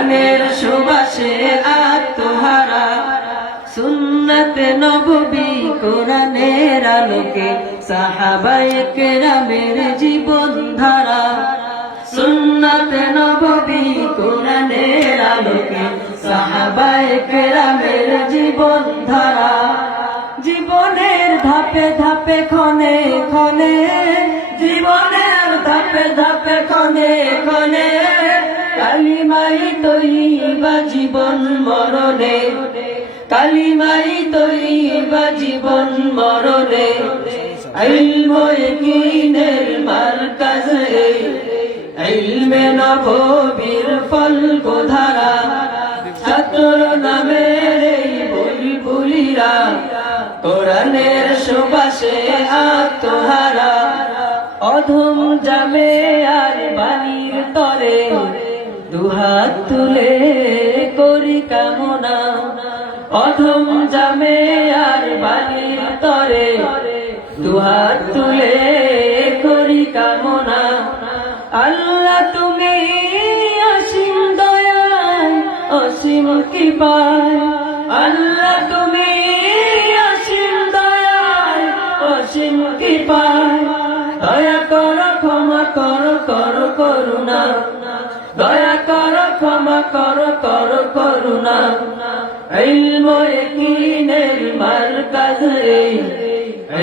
কোরআনের সুবাসে আত্মহারা সুন্নতে নববী কোরআনের আলোকে সাহাবায়ে কেরামের জীবন ধারা সুন্নতে নববী কোরআনের আলোকে সাহাবায়ে কেরামের জীবন ধারা জীবনের ধাপে ধাপে ক্ষণে ক্ষণে জীবনের ধাপে ধাপে ক্ষণে ক্ষণে কালিমাই তৈবা জীবন মরণে কালিমাই তৈবা জীবন মরণে ইলম ইয়াকিনের মারকাজে ইলমে নববীর ফলকধারা ছাত্র নামের এই বুলবুলিরা কোরআনের সুবাসে আত্মহারা অধম জামে আর বাণীর তরে দুহাত তুলে করি কামনা অধম জামে আর বাণীর তরে দুহাত তুলে করি কামনা আল্লাহ তুমি অসীম দয়ায় অসীম কৃপায় আল্লাহ তুমি অসীম দয়ায় অসীম কৃপায় দয়া করো ক্ষমা করো করো করুণা দয়া করো ক্ষমা করো করো করুণা ইলম ইয়াকিনের মারকাজে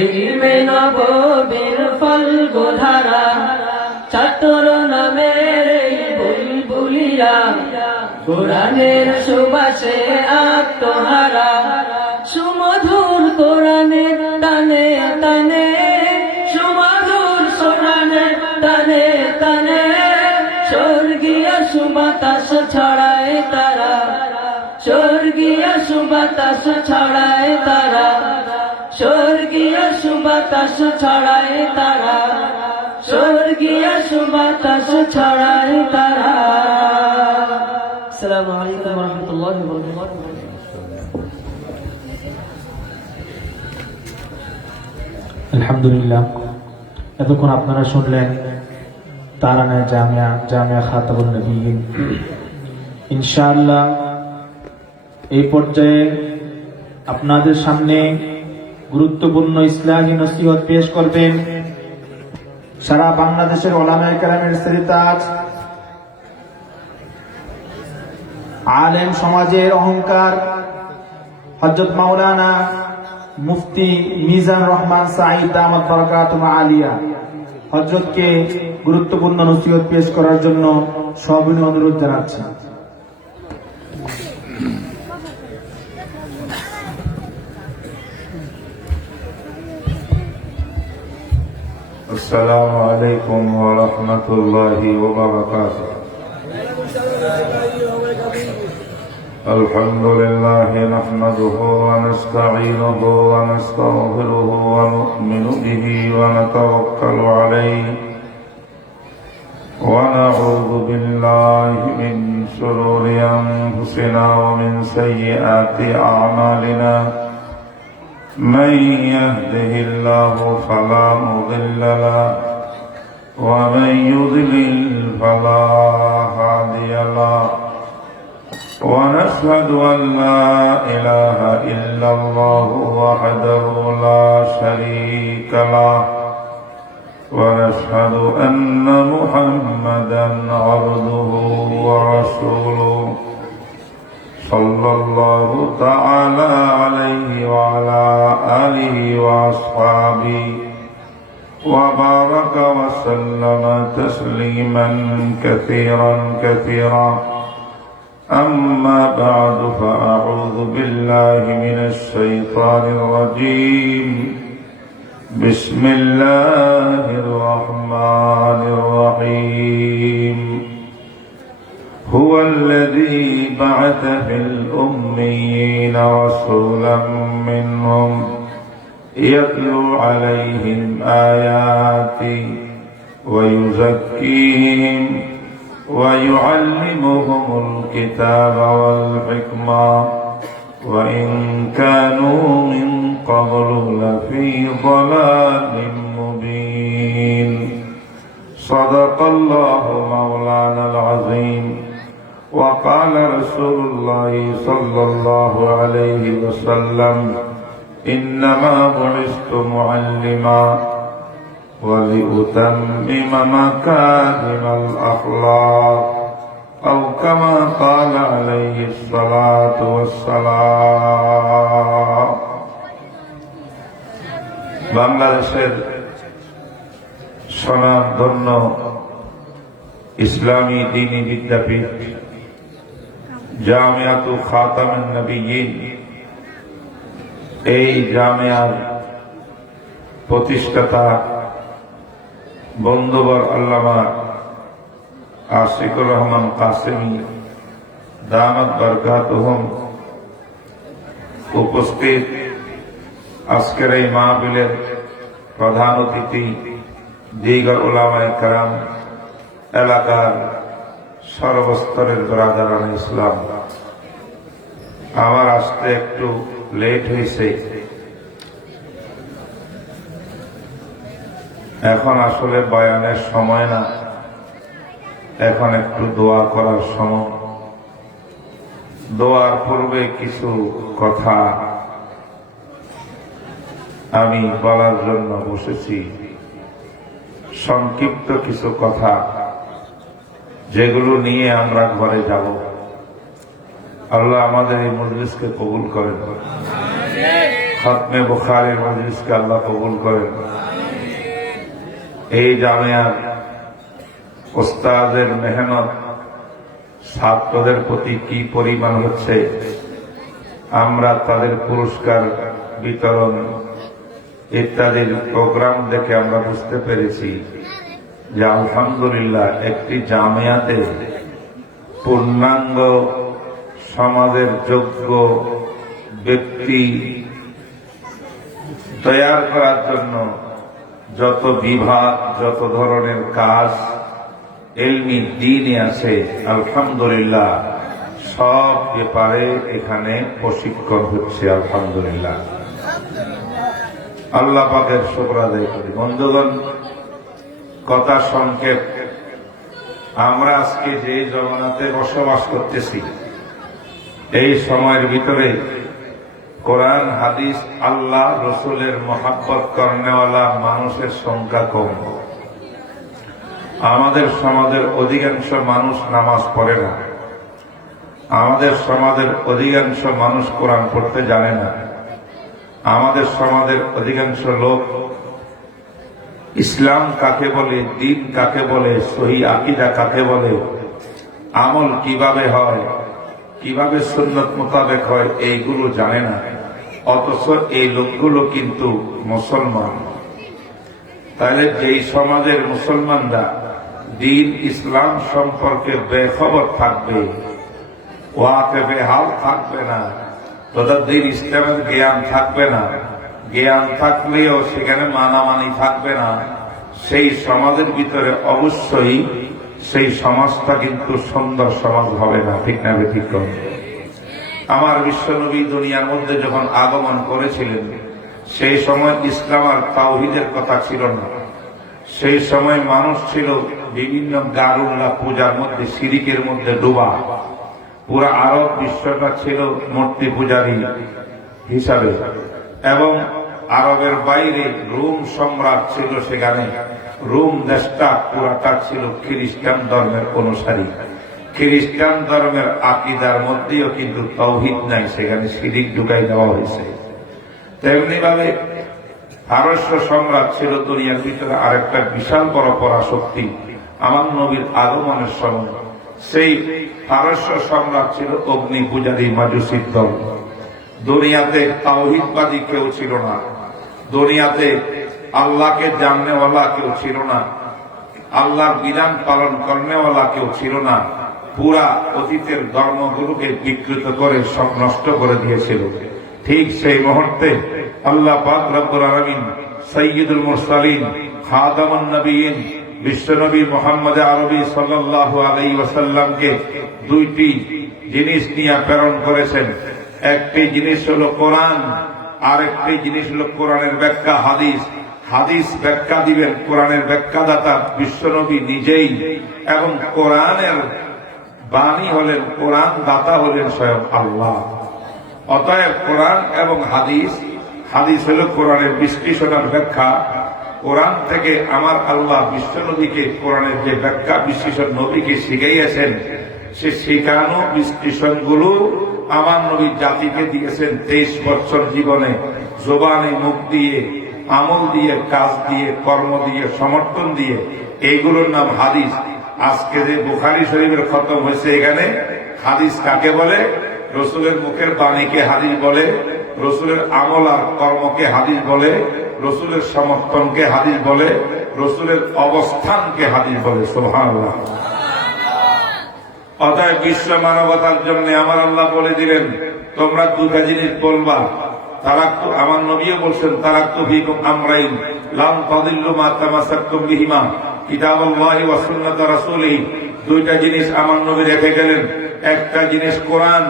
ইলমে নববীর ফলকধারা ছাত্র নামের এই বুলবুলিরা কোরআনের সুবাসে আত্মহারা সুমধুর কোরআনের টানে টানে সুমধুর কোরআনের টানে টানে স্বর্গীয় সুবাতাস ছড়ায় তারা স্বর্গীয় সুবাতাস ছড়ায় তারা স্বর্গীয় সুবাতাস ছড়ায় তারা স্বর্গীয় সুবাতাস ছড়ায় তারা আসসালামু আলাইকুম ওয়া রাহমাতুল্লাহি ওয়া বারাকাতুহু আলহামদুলিল্লাহ এতক্ষণ আপনারা শুনলেন তারানা জামিয়া খাতাবুন নবীয়িন ইনশাআল্লাহ এই পর্যায়ে আপনাদের সামনে গুরুত্বপূর্ণ ইসলামী নসিহত পেশ করবেন সারা বাংলাদেশের উলামায়ে কেরামের সিরতাজ আলেম সমাজের অহংকার হযরত মাওলানা মুফতি মিজান রহমান সাঈদ দামাত বারাকাতুহু আলিয়া হযরতকে গুরুত্বপূর্ণ নসিহত পেশ করার জন্য সবিনয় অনুরোধ জানাচ্ছি। আসসালামু আলাইকুম ওয়া রাহমাতুল্লাহি ওয়া বারাকাতুহু আলহামদুলিল্লাহি নাহমাদুহু ওয়া নাস্তাঈনুহু ওয়া নাস্তাগফিরুহু ওয়া নু'মিনু বিহি ওয়া নাতাওয়াক্কালু আলাইহি ওয়া নাউযু বিল্লাহি মিন শুরুরি আনফুসিনা ওয়া মিন সাইয়্যাতি আ'মালিনা من يهده الله فلا مضل له ومن يضلل فلا هادي له ونشهد أن لا إله إلا الله وحده لا شريك له ونشهد أن محمدا عبده ورسوله صلى الله تعالى عليه وعلى آله وأصحابه وبارك وسلم تسليما كثيرا كثيرا أما بعد فأعوذ بالله من الشيطان الرجيم بسم الله الرحمن الرحيم هو الذي بعث في الأميين رسولا منهم يتلو عليهم آياته ويزكيهم ويعلمهم الكتاب والحكمة وإن كانوا من قبل لفي ضلال مبين صدق الله مولانا العظيم وقال رسول الله صلى الله عليه وسلم إنما بعثت معلما ولأتمم مكارم الأخلاق أو كما قال عليه الصلاة والسلام বাংলাদেশের স্বনামধন্য ইসলামী দ্বীনী বিদ্যাপীঠ জামিয়াতু খাতামুন নবিয়্যিন, এই জামিয়ার প্রতিষ্ঠাতা বন্ধুবর আল্লামা আশিকুর রহমান কাসেমি দামাত বরকাতুহুম উপস্থিত আজকের এই মাহফিলের প্রধান অতিথি, দিগর উলামায়ে কেরাম, এলাকার সর্বস্তরের বিরাদরান ইসলাম, আমার আসতে একটু লেট হয়েছে। এখন আসলে বয়ানের সময় না, এখন একটু দোয়া করার সময়। দোয়ার পূর্বে কিছু কথা আমি বলার জন্য বসেছি, সংক্ষিপ্ত কিছু কথা যেগুলো নিয়ে আমরা ঘরে যাব। আল্লাহ আমাদের এই মজলিসকে কবুল করেন, খতমে বুখারীর মজলিসকে আল্লাহ কবুল করেন। এই জামিয়ার ওস্তাদের মেহনত ছাত্রদের প্রতি কি পরিমাণ হচ্ছে, আমরা তাদের পুরস্কার বিতরণ ইত্যাদির প্রোগ্রাম দেখে আমরা বুঝতে পেরেছি যে আলহামদুলিল্লাহ একটি জামিয়াতে পূর্ণাঙ্গ সমাজের যোগ্য ব্যক্তি তৈয়ার করার জন্য যত বিভাগ, যত ধরনের কাজ ইলমি দ্বীনে আছে, আলহামদুলিল্লাহ সব ব্যাপারে এখানে প্রশিক্ষণ হচ্ছে। আলহামদুলিল্লাহ, আল্লাহ পাকের শুকর আদায় করি। বন্ধুগণ, কথা সংক্ষেপ। আমরা আজকে যে জমানাতে বসবাস করতেছি, এই সময়ের ভিতরে কোরআন, হাদিস, আল্লাহ রসুলের মহাব্বত করনেওয়ালা মানুষের সংখ্যা কম। আমাদের সমাজের অধিকাংশ মানুষ নামাজ পড়ে না, আমাদের সমাজের অধিকাংশ মানুষ কোরআন পড়তে জানে না, আমাদের সমাজের অধিকাংশ লোক ইসলাম কাকে বলে, দ্বীন কাকে বলে, সহি আকীদা কাকে বলে, আমল কিভাবে হয়, কিভাবে সুন্নত মোতাবেক হয়, এইগুলো জানে না। অথচ এই লোকগুলো কিন্তু মুসলমান। তাহলে যেই সমাজের মুসলমানরা দ্বীন ইসলাম সম্পর্কে বেখবর থাকবে, ওয়াকে বেহাল থাকবে না, তোদের দ্বীন ইসলামের জ্ঞান থাকবে না, জ্ঞান থাকলেও সেখানে মানামানি থাকবে না, সেই সমাজের ভিতরে অবশ্যই সেই সমাজটা কিন্তু সুন্দর সমাজ হবে না। ঠিক না ঠিক? আমার বিশ্বনবী দুনিয়ার মধ্যে যখন আগমন করেছিলেন, সেই সময় ইসলাম আর তাওহীদের কথা ছিল না। সেই সময় মানুষ ছিল বিভিন্ন গারুল্লাহ পূজার মধ্যে, শিরিকের মধ্যে ডুবা। পুরা আরব বিশ্বটা ছিল মূর্তি পূজারী হিসাবে, এবং আরবের বাইরে রোম সম্রাট ছিল। সেখানে রোম দেশটা পুরাটা ছিল খ্রিস্টান ধর্মের অনুসারী। খ্রিস্টান ধর্মের আকীদার মধ্যেও কিন্তু তাওহীদ নাই, সেখানে শিরিক ঢুকাই দেওয়া হয়েছে। তেমনি ভাবে পারস্য সম্রাট ছিল দুনিয়ার ভিতরে আরেকটা বিশাল বড় পরাশক্তি। আমার নবীর আগমনের সময় সেই পারস্য সম্রাট ছিল অগ্নি পূজারী মাজুসির দল। দুনিয়াতে তাওহীদবাদী কেউ ছিল না, দুনিয়াতে আল্লাহকে জাননেওয়ালা কেউ ছিল না, আল্লাহর বিধান পালন করনেওয়ালা কেউ ছিল না। পুরা অতীতের ধর্মগুলোকে বিকৃত করে সব নষ্ট করে দিয়েছিল। ঠিক সেই মুহূর্তে আল্লাহ পাক রব্বুল আলামিন সাইয়্যিদুল মুরসালিন, খাতামুন নবিয়্যিন, বিশ্বনবী মুহাম্মদ আরবি সাল্লাল্লাহু আলাইহি ওয়াসাল্লামকে দুইটি জিনিস নিয়ে প্রেরণ করেছেন। একটি জিনিস হলো কোরআন, আর একটি জিনিস হলো কোরআনের ব্যাখ্যা হাদিস। হাদিস ব্যাখ্যা দিবেন কোরআনের ব্যাখ্যাদাতা বিশ্বনবী নিজেই, এবং কোরআনের বাণী হলেন, কোরআন দাতা হলেন স্বয়ং আল্লাহ। অতএব কোরআন এবং হাদিস, হাদিস হল কোরআনের বিশ্লেষণের ব্যাখ্যা। কোরআন থেকে আমার আল্লাহ বিশ্বনবীকে কোরআনের যে ব্যাখ্যা বিশ্লেষণ নবীকে শিখাইয়াছেন, সে শিখানো বিশ্লেষণগুলো আমার নবী জাতিকে দিয়েছেন 23 বছর জীবনে, জবানে, মুখ দিয়ে, আমল দিয়ে, কাজ দিয়ে, কর্ম দিয়ে, সমর্থন দিয়ে। এইগুলোর নাম হাদিস। আজকে যে বুখারী শরীফের খতম হয়েছে, এখানে হাদিস কাকে বলে? রসুলের মুখের বাণীকে হাদিস বলে, রসুলের আমল আর কর্মকে হাদিস বলে, রসুলের সমর্থনকে হাদিস বলে, রসুলের অবস্থানকে হাদিস বলে। সুবহানাল্লাহ। অতএব বিশ্ব মানবতার জন্য আমার আল্লাহ বলে দিলেন, তোমরা দুটা জিনিস বলবা। তারাক্তু, আমার নবীও বলছেন, তারাক্তু ফীকুম আমরাইন লাম তাদিল্লু মা তামাসসাকতুম বিহিমা কিতাবুল্লাহি ওয়া সুন্নাত রাসূলিহি। দুইটা জিনিস আমার নবী রেখে গেলেন। একটা জিনিস কোরআন,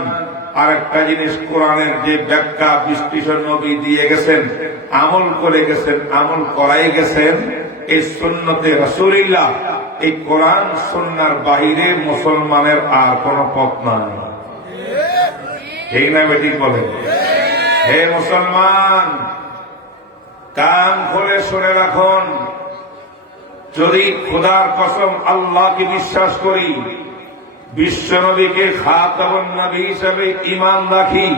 আর একটা জিনিস কোরআনের যে ব্যাখ্যা বিশ্লেষণ নবী দিয়ে গেছেন, আমল করে গেছেন, আমল করাই গেছেন এই সুন্নতে রাসূলিল্লাহ। এই কোরআন সুন্নাহর বাইরে মুসলমানের আর কোন পথ নাই। ঠিক না বেটি বলে? হে মুসলমান, কান খুলে শুনে রাখুন, যদি খোদার কসম আল্লাহকে বিশ্বাস করি, বিশ্বনবীকে খাতামুন নবী হিসেবে ঈমান রাখি,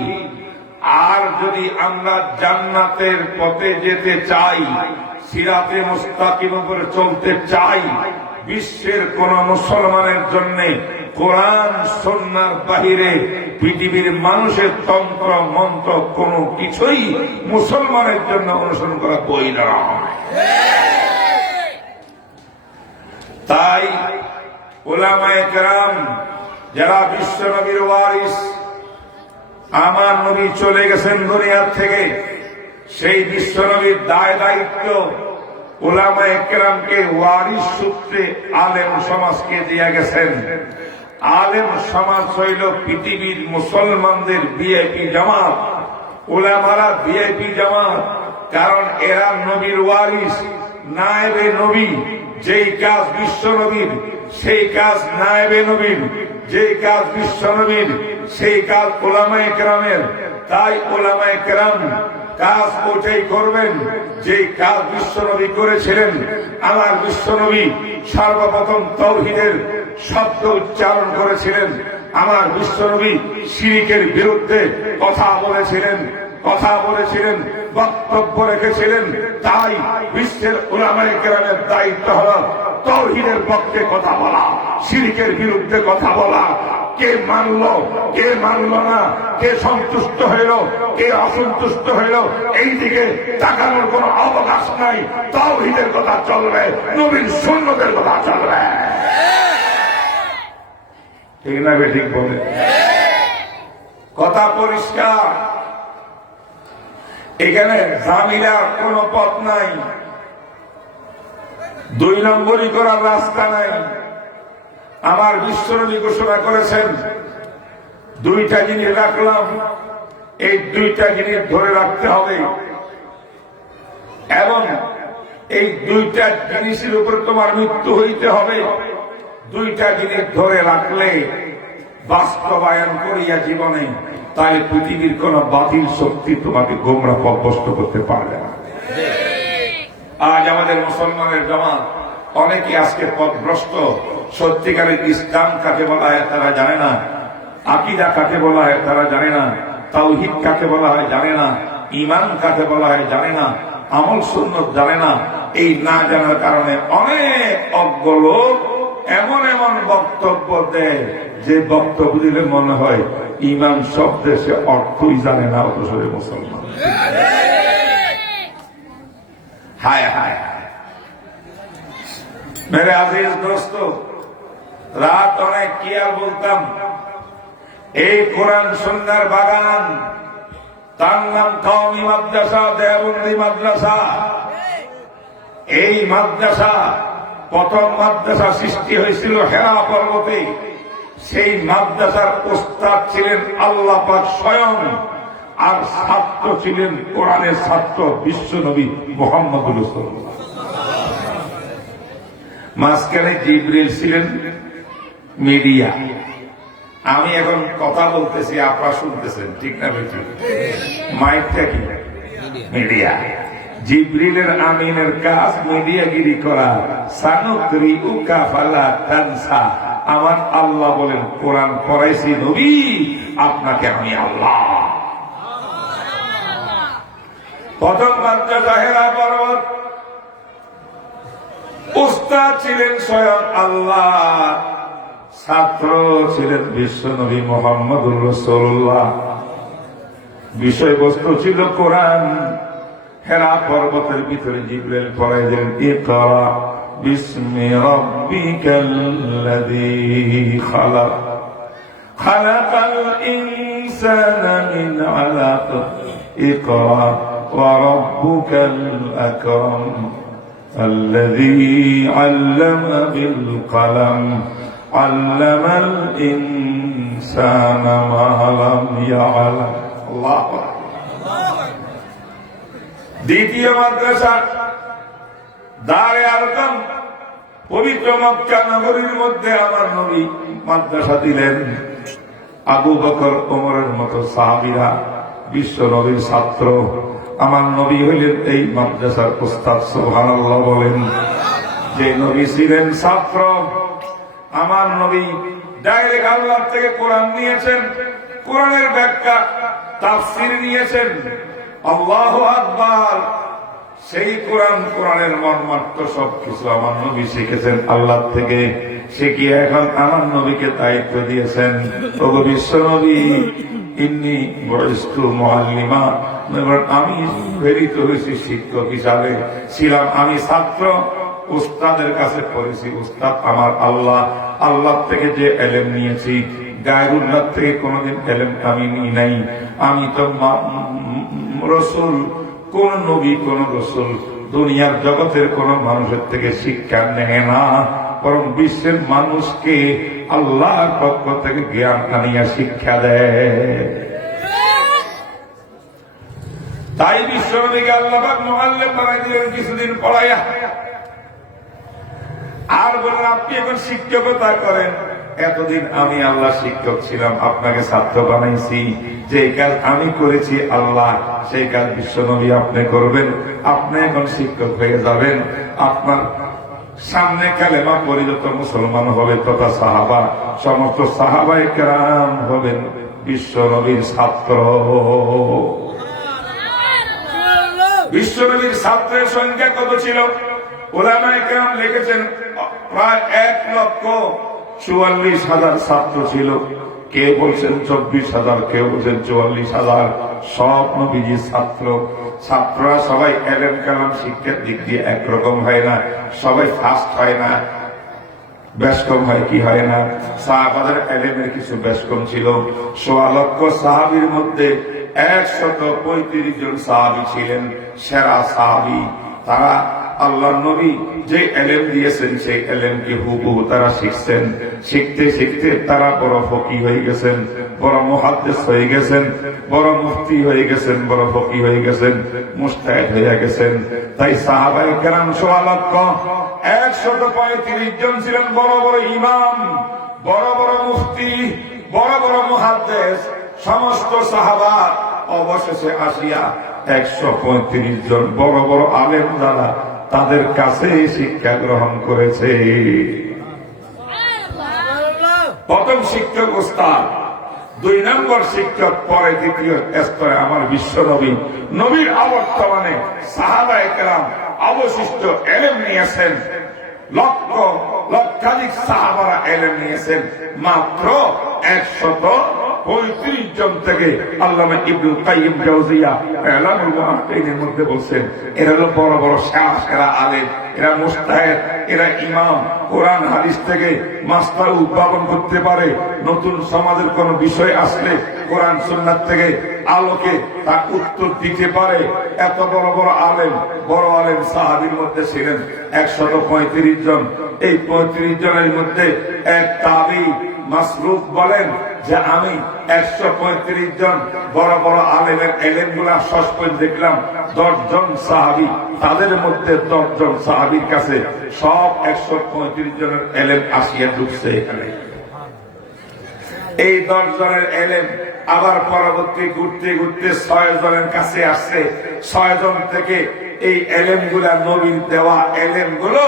আর যদি আমরা জান্নাতের পথে যেতে চাই, সিরাতে মুস্তাকিম উপরে চলতে চাই, বিশ্বের কোন মুসলমানের জন্য কোরআন সুন্নাহর বাহিরে পৃথিবীর মানুষের তন্ত্র মন্ত্র কোনো কিছুই মুসলমানের জন্য অনুসরণ করা বৈধ নয়। তাই উলামায়ে কেরাম যারা বিশ্ব নবীর ওয়ারিস, আমার নবী চলে গেছেন দুনিয়ার থেকে, সেই বিশ্ব নবীর দায় দায়িত্ব উলামায়ে কেরামকে ওয়ারিস সূত্রে আলেম সমাজকে দিয়ে গেছেন। আলেম সমাজ হইল পৃথিবীর মুসলমানদের ভিআইপি জামাত। উলামারা ভিআইপি জামাত, কারণ এরা নবীর ওয়ারিস, নায়েবে নবী। যেই কাজ বিশ্ব নবীর, সেই কাজ নায়েবে নবীর। যেই কাজ বিশ্ব নবীর, সেই কাজ উলামায়ে কেরামের। তাই উলামায়ে কেরাম কাজ ওটাই করবেন যে কাজ বিশ্বনবী করেছিলেন। আমার বিশ্বনবী সর্বপ্রথম তাওহীদের শব্দ উচ্চারণ করেছিলেন। আমার বিশ্বনবী শিরকের বিরুদ্ধে কথা বলেছিলেন, বক্তব্য রেখেছিলেন। তাই বিশ্বের উলামায়ে কেরামের দায়িত্ব হল তাওহীদের পক্ষে কথা বলা, শিরকের বিরুদ্ধে কথা বলা। কে মানল, কে মানল না, কে সন্তুষ্ট হইল, কে অসন্তুষ্ট হইল, এই দিকে তাকানোর কোন অবকাশ নাই। তাওহীদের কথা চলবে, নবীর সুন্নতের কথা চলবে। ঠিক না? ঠিক বলে কথা পরিষ্কার। এখানে ঝামেলার কোন পথ নাই, 2 নম্বরই করার রাস্তা নাই। আমার বিশ্বনবী ঘোষণা করেছেন, 2টা জিনিস রাখলাম, এই 2টা জিনিস ধরে রাখতে হবে, এবং এই 2টা জিনিসের উপর তোমার মৃত্যু হইতে হবে। 2টা জিনিস ধরে রাখলে বাস্তবায়ন করিয়া জীবনে, তাই পৃথিবীর কোন বাতিল শক্তি তোমাকে গোমরা পথভ্রষ্ট করতে পারবে না। আজ আমাদের মুসলমানের জামাত অনেকে আজকে পথভ্রষ্ট। সত্যিকারের ইসলাম কাকে বলা হয় তারা জানে না, আকীদা কাকে বলা হয় তারা জানে না, তাওহীদ কাকে বলা হয় জানে না, ঈমান কাকে বলা হয় জানে না, আমল সুন্নাত জানে না। এই না জানার কারণে অনেক অজ্ঞ লোক এমন এমন বক্তব্য দেয় যে বক্তব্য দিলে মনে হয় ঈমান শব্দের সে অর্থই জানে না, অথচ মুসলমান। হায় হায় মেরে আজিজ দোস্ত, রাত অনেক কি আর বলতাম। এই কোরআন সুন্নাহর বাগান, তার নাম কওমি মাদ্রাসা, দেওবন্দি মাদ্রাসা। এই মাদ্রাসা, প্রথম মাদ্রাসা সৃষ্টি হয়েছিল হেরা পর্বতে। সেই মাদ্রাসার ওস্তাদ ছিলেন আল্লাহ পাক স্বয়ং, আর ছাত্র ছিলেন কোরআনের ছাত্র বিশ্বনবী মুহাম্মদুর রাসূলুল্লাহ। মাঝখানে জিবরিল ছিলেন মিডিয়া, আমি এখন কথা বলতেছি, আপনারা শুনতেছেন, ঠিক না বেঠিক? মাইকটা কি? মিডিয়া। জিবরিলের আমিনের কাজ মিডিয়াগিরি করা। সানুকরিউকা ফালা তানসা। আমার আল্লাহ বলেন, কোরআন পড়াইছি নবী আপনাকে আমি আল্লাহ। প্রথম মাদ্রাসা হেরা পর্বত, উস্তাদ ছিলেন স্বয়ং আল্লাহ, ছাত্র ছিলেন বিশ্ব নবী মুহাম্মদুর রাসূলুল্লাহ। বিষয়বস্তু ছিল কোরআন। হেরা পর্বতের ভিতরে জিবরিল পড়াই দিলেন, ইকরা বিসমি রাব্বিকাল্লাযী খালাক, খালাকাল ইনসানা মিন আলাক, ইকরা ওয়া রাব্বুকাল আকরাম الذي علم بالقلم علم الإنسان ما لم يعلم الله দ্বিতীয় মাদ্রাসা দারে আরকাম, পবিত্র মক্কা নগরীর মধ্যে আমার নবী মাদ্রাসা দিলেন। আবু বকর ওমরের মতো সাহাবীরা বিশ্ব নবীর ছাত্র, আমার নবী হইলেন এই মাদ্রাসার উস্তাদ। সুবহানাল্লাহ বলেন। যে নবী ছিলেন ছাত্র, আমার নবী ডাইরেক্ট আল্লাহ থেকে কোরআন নিয়েছেন, কোরআনের ব্যাখ্যা তাফসীর নিয়েছেন। আল্লাহু আকবার। সেই কোরআনের মর্মার্থ সবকিছু আমার নবী শিখেছেন আল্লাহ থেকে। শিখিয়ে এখন আমার নবীকে দায়িত্ব দিয়েছেন, ওগো বিশ্ব নবী, ইন্নী বুইস্তু মুআল্লিমা, আমি প্রেরিত হয়েছি শিক্ষক হিসাবে। ছিলাম আমি ছাত্র, উস্তাদের কাছে পড়েছি। উস্তাদ আমার আল্লাহ, আল্লাহ থেকে যে এলেম নিয়েছি, গায়রুল্লাহ থেকে কোনদিন এলেম আমি নিই নাই। আমি তো রসুল, কোন নবী কোন রসুল দুনিয়ার জগতের কোন মানুষের থেকে শিক্ষা নেয় না, বরং বিশ্বের মানুষকে আল্লাহর পক্ষ থেকে জ্ঞান আনিয়া শিক্ষা দেয়। তাই বিশ্বনবীকে আল্লাহ পাক মুআল্লিম বানাই দিলেন কিছুদিন পড়াইয়া, আর বলেন আপনি এখন শিক্ষকতা করেন। এতদিন আমি আল্লাহ শিক্ষক ছিলাম, আপনাকে ছাত্র বানাইছি। যে কাজ আমি করেছি আল্লাহ, সেই কাজ বিশ্বনবী আপনি করবেন। আপনি এখন শিক্ষক হয়ে যাবেন, আপনার সামনে কালেমা পরিণত মুসলমান হবে, তথা সাহাবা, সমস্ত সাহাবায়ে কেরাম হবেন বিশ্বনবীর ছাত্র। বিশ্বনবীর ছাত্রের সংখ্যা কত ছিল? উলামায়ে কেরাম লিখেছেন প্রায় 1,44,000 ছাত্র ছিল। কেউ বলছেন 24,000, কেউ বলছেন 44,000। সব নবীজির ছাত্র। ছাত্ররা সবাই এলেম কালাম শিক্ষার দিক দিয়ে একরকম হয় না, সবাই ফার্স্ট হয় না, বেশকম হয় কি হয় না। সাহাবাদের এলেমের কিছু বেশকম ছিল। 1.25 লক্ষ সাহাবীর মধ্যে 135 জন সাহাবী ছিলেন সেরা সাহাবী। তারা আল্লাহ নবী যে এলেম দিয়েছেন সেই এলেমকে হুবহু তারা শিখছেন। শিখতে শিখতে তারা বড় ফকিহ হয়ে গেছেন, বড় মুহাদ্দিস হয়ে গেছেন, বড় মুফতি হয়ে গেছেন, বড় ফকিহ হয়ে গেছেন, মুজতাহিদ হয়ে গেছেন। তাই সাহাবায়ে কেরাম 1.25 লক্ষ 135 জন ছিলেন বড় বড় ইমাম, বড় বড় মুফতি, বড় বড় মুহাদ্দিস। সমস্ত সাহাবা অবশেষে আসিয়া 135 জন বড় বড় আলেম যারা, তাদের কাছে শিক্ষা গ্রহণ করেছে। প্রথম শিক্ষক উস্তাদ, 2 নম্বর শিক্ষক, পরে দ্বিতীয় স্তরে আমার বিশ্ব নবী। নবীর অবর্তমানে সাহাবায়ে কেরাম অবশিষ্ট এলেম নিয়েছেন। লক্ষাধিক সাহাবারা এলেম নিয়েছেন মাত্র 135 জন থেকে। আল্লামা ইবনুল কাইয়িম জাওজিয়া ইলামুল মুআক্কিনের মধ্যে বলছেন, এরা হলো বড় বড় সেরা আলেম, এরা মুজতাহিদ, এরা ইমাম। কোরআন হাদিস থেকে মাসলা উদ্ভাবন করতে পারে। নতুন সমাজের কোন বিষয় আসলে কোরআন সুন্নাত থেকে আলোকে তার উত্তর দিতে পারে। এত বড় বড় আলেম, বড় আলেম সাহাবীর মধ্যে ছিলেন 135 জন। এই 35 জনের মধ্যে এক তাবী মাসরুক বলেন যে আমি 135 জন বড় বড় আলেমের এলেম গুলা সস্পেন্ড দেখলাম 10 জন সাহাবী। তাদের মধ্যে 10 জন সাহাবীর কাছে সব 135 জনের এলেম আসিয়া ঢুকছে এখানে। এই 10 জনের এলেম আবার পরবর্তী ঘুরতে ঘুরতে 6 জনের কাছে আসছে। 6 জন থেকে এই এলেম গুলা, নবীর দেওয়া এলেম গুলো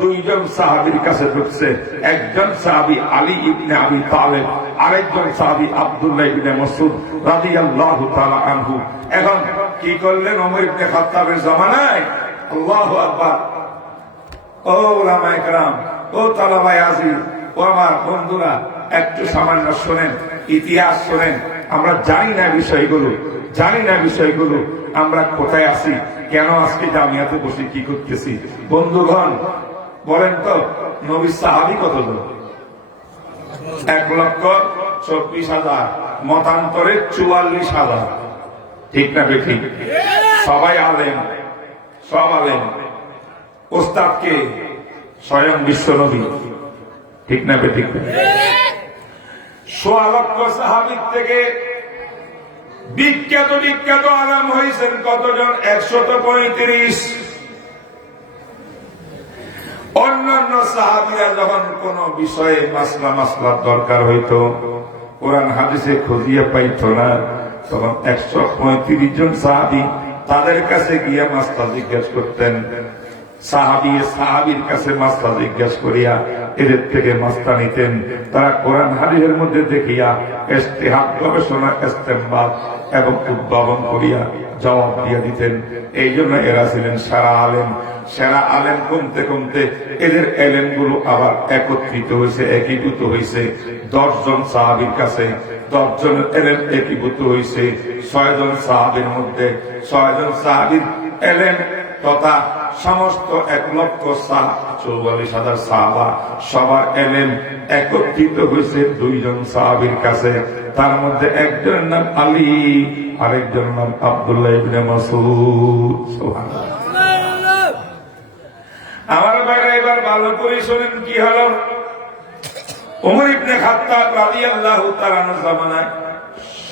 2 জন সাহাবীর কাছে ঢুকছে। একজন সাহাবী আলী ইবনে আবি তালেব, আরেকজন সাহাবী আব্দুল্লাহ ইবনে মাসউদ রাদিয়াল্লাহু তাআলা আনহু। এখন কি করলেন ওমর ইবনে খাত্তাবের জামানায়? আল্লাহু আকবার। ও উলামায়ে কেরাম, ও তালাবায়ে আজিজ, ও আমার বন্ধুরা, একটু সামান্য শোনেন, ইতিহাস শোনেন। আমরা জানি না বিষয়গুলো, আমরা কোথায় আছি, কেন আজকে জামিয়াতে বসে কি করতেছি। বন্ধুগণ বলেন তো, নবীর সাহাবী কতজন? 1,24,000, মতান্তরে 44,000। ঠিক না বেঠিক? সবাই আলেম, সব আলেম। ওস্তাদকে স্বয়ং বিশ্ব নবী। ঠিক না বেঠিক? 1.5 লক্ষ সাহাবীর থেকে বিখ্যাত আলেম হয়েছেন কতজন? 135। অন্যান্য সাহাবীরা যখন কোন বিষয়ে মাসলার দরকার হইতো, কোরআন হাদিসে খুঁজিয়ে পাইতো না, তখন 135 জন সাহাবী তাদের কাছে গিয়ে মাসলা জিজ্ঞেস করতেন। সাহাবীর কাছে মাসলা জিজ্ঞেস করিয়া এদের থেকে মাসলা নিতেন। তারা কোরআন হাদিসের মধ্যে দেখিয়া ইজতিহাদ, গবেষণা, ইস্তেমবাদ এবং উদ্ভাবন করিয়া জবাব দিয়ে দিতেন। এই জন্য এরা ছিলেন সেরা আলেম। কমতে এদের এলেম গুলো আবার একত্রিত হয়েছে, একীভূত হয়েছে 10 জন সাহাবীর কাছে। 10 জনের এলেম একীভূত হয়েছে 6 জন সাহাবীর মধ্যে। 6 জন সাহাবীর এলেম তথা সমস্ত 1,44,000 সাহাবা, সবার এলেম একত্রিত হয়েছে 2 জন সাহাবীর কাছে। তার মধ্যে একজনের নাম আলী, আরেকজনের নাম আব্দুল্লাহ ইবনে মাসউদ। সুবহানাল্লাহ। আমার ভাইরা এবার ভালো করে শোনেন কি হলো। ওমর ইবনে খাত্তাব রাদিয়াল্লাহু তাআলা আনহুর জামানায়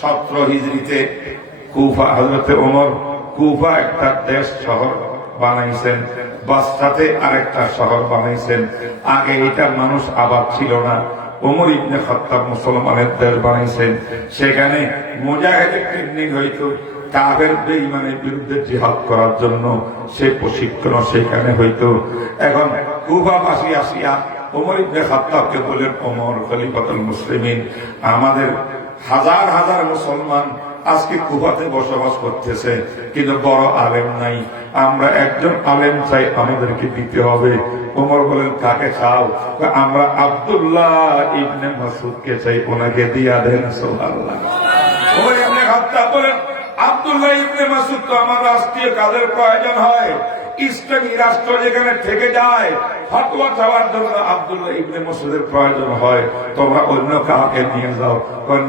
17 হিজরিতে কুফা, হযরতে ওমর কুফা একটা দেশ শহর বানাইছেন, বাসরাতে আরেকটা শহর বানাইছেন। আগে এটা মানুষ আবাদ ছিল না। ওমর ইবনে খাত্তাব মুসলমানের দেশ বানাইছেন। সেখানে মুজাহিদের ট্রেনিং হইতো, কাফের বেঈমানের বিরুদ্ধে জিহাদ করার জন্য সে প্রশিক্ষণ সেখানে হইতো। এখন কুফাবাসী আসিয়া ওমর ইবনে খাত্তাবকে বলেন, ওমর খলিফাতুল মুসলিমিন, আমাদের হাজার মুসলমান আজকে কুফাতে বসবাস করতেছে, কিন্তু বড় আলেম নাই। আমরা একজন আলেম চাই, আমাদেরকে দিতে হবে। ওমর বলেন, কাকে চাও? আমরা আব্দুল্লাহ ইবনে মাসউদকে চাই, ওনাকে দিয়া দেন। সুবহানাল্লাহ। ওমর ইবনে খাত্তাব বলেন, আব্দুল্লাহ ইবনে মাসউদ তো আমার রাষ্ট্রীয় কাজের প্রয়োজন হয়, ইসলামী রাষ্ট্র যেখানে থেকে যায়, ফতোয়া চাওয়ার জন্য আব্দুল্লাহ ইবনে মাসউদের প্রয়োজন হয়, তোমরা অন্য কাউকে নিয়ে যাও।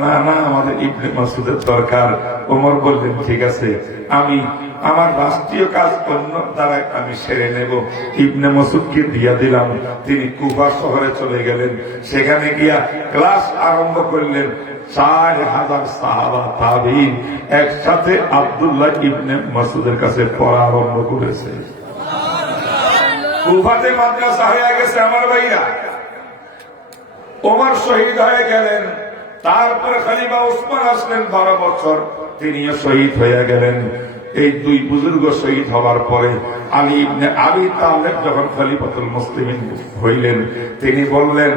না, আমাদের ইবনে মাসউদের দরকার। ওমর বললেন, ঠিক আছে, আমি আমার রাষ্ট্রীয় কাজ অন্য দ্বারা আমি সেরে নেব। ইবনে মাসউদকে দিয়া দিলাম। তিনি কুফা শহরে চলে গেলেন। সেখানে গিয়া ক্লাস আরম্ভ করলেন। 4,000 সাহাবা তাবিঈন একসাথে আব্দুল্লাহ ইবনে মাসউদের কাছে পড়া আরম্ভ করেছে। কুফাতে মাদ্রাসা হয়ে গেছে। আমার ভাইরা, ওমর শহীদ হয়ে গেলেন। তারপর খলিফা উসমান আসলেন 12 বছর, তিনিও শহীদ হয়ে গেলেন। এই 2 বুজুর্গ শহীদ হওয়ার পরে আলী ইবনে আবি তালেব যখন খলিফাতুল মুসলিমিন হইলেন, তিনি বললেন,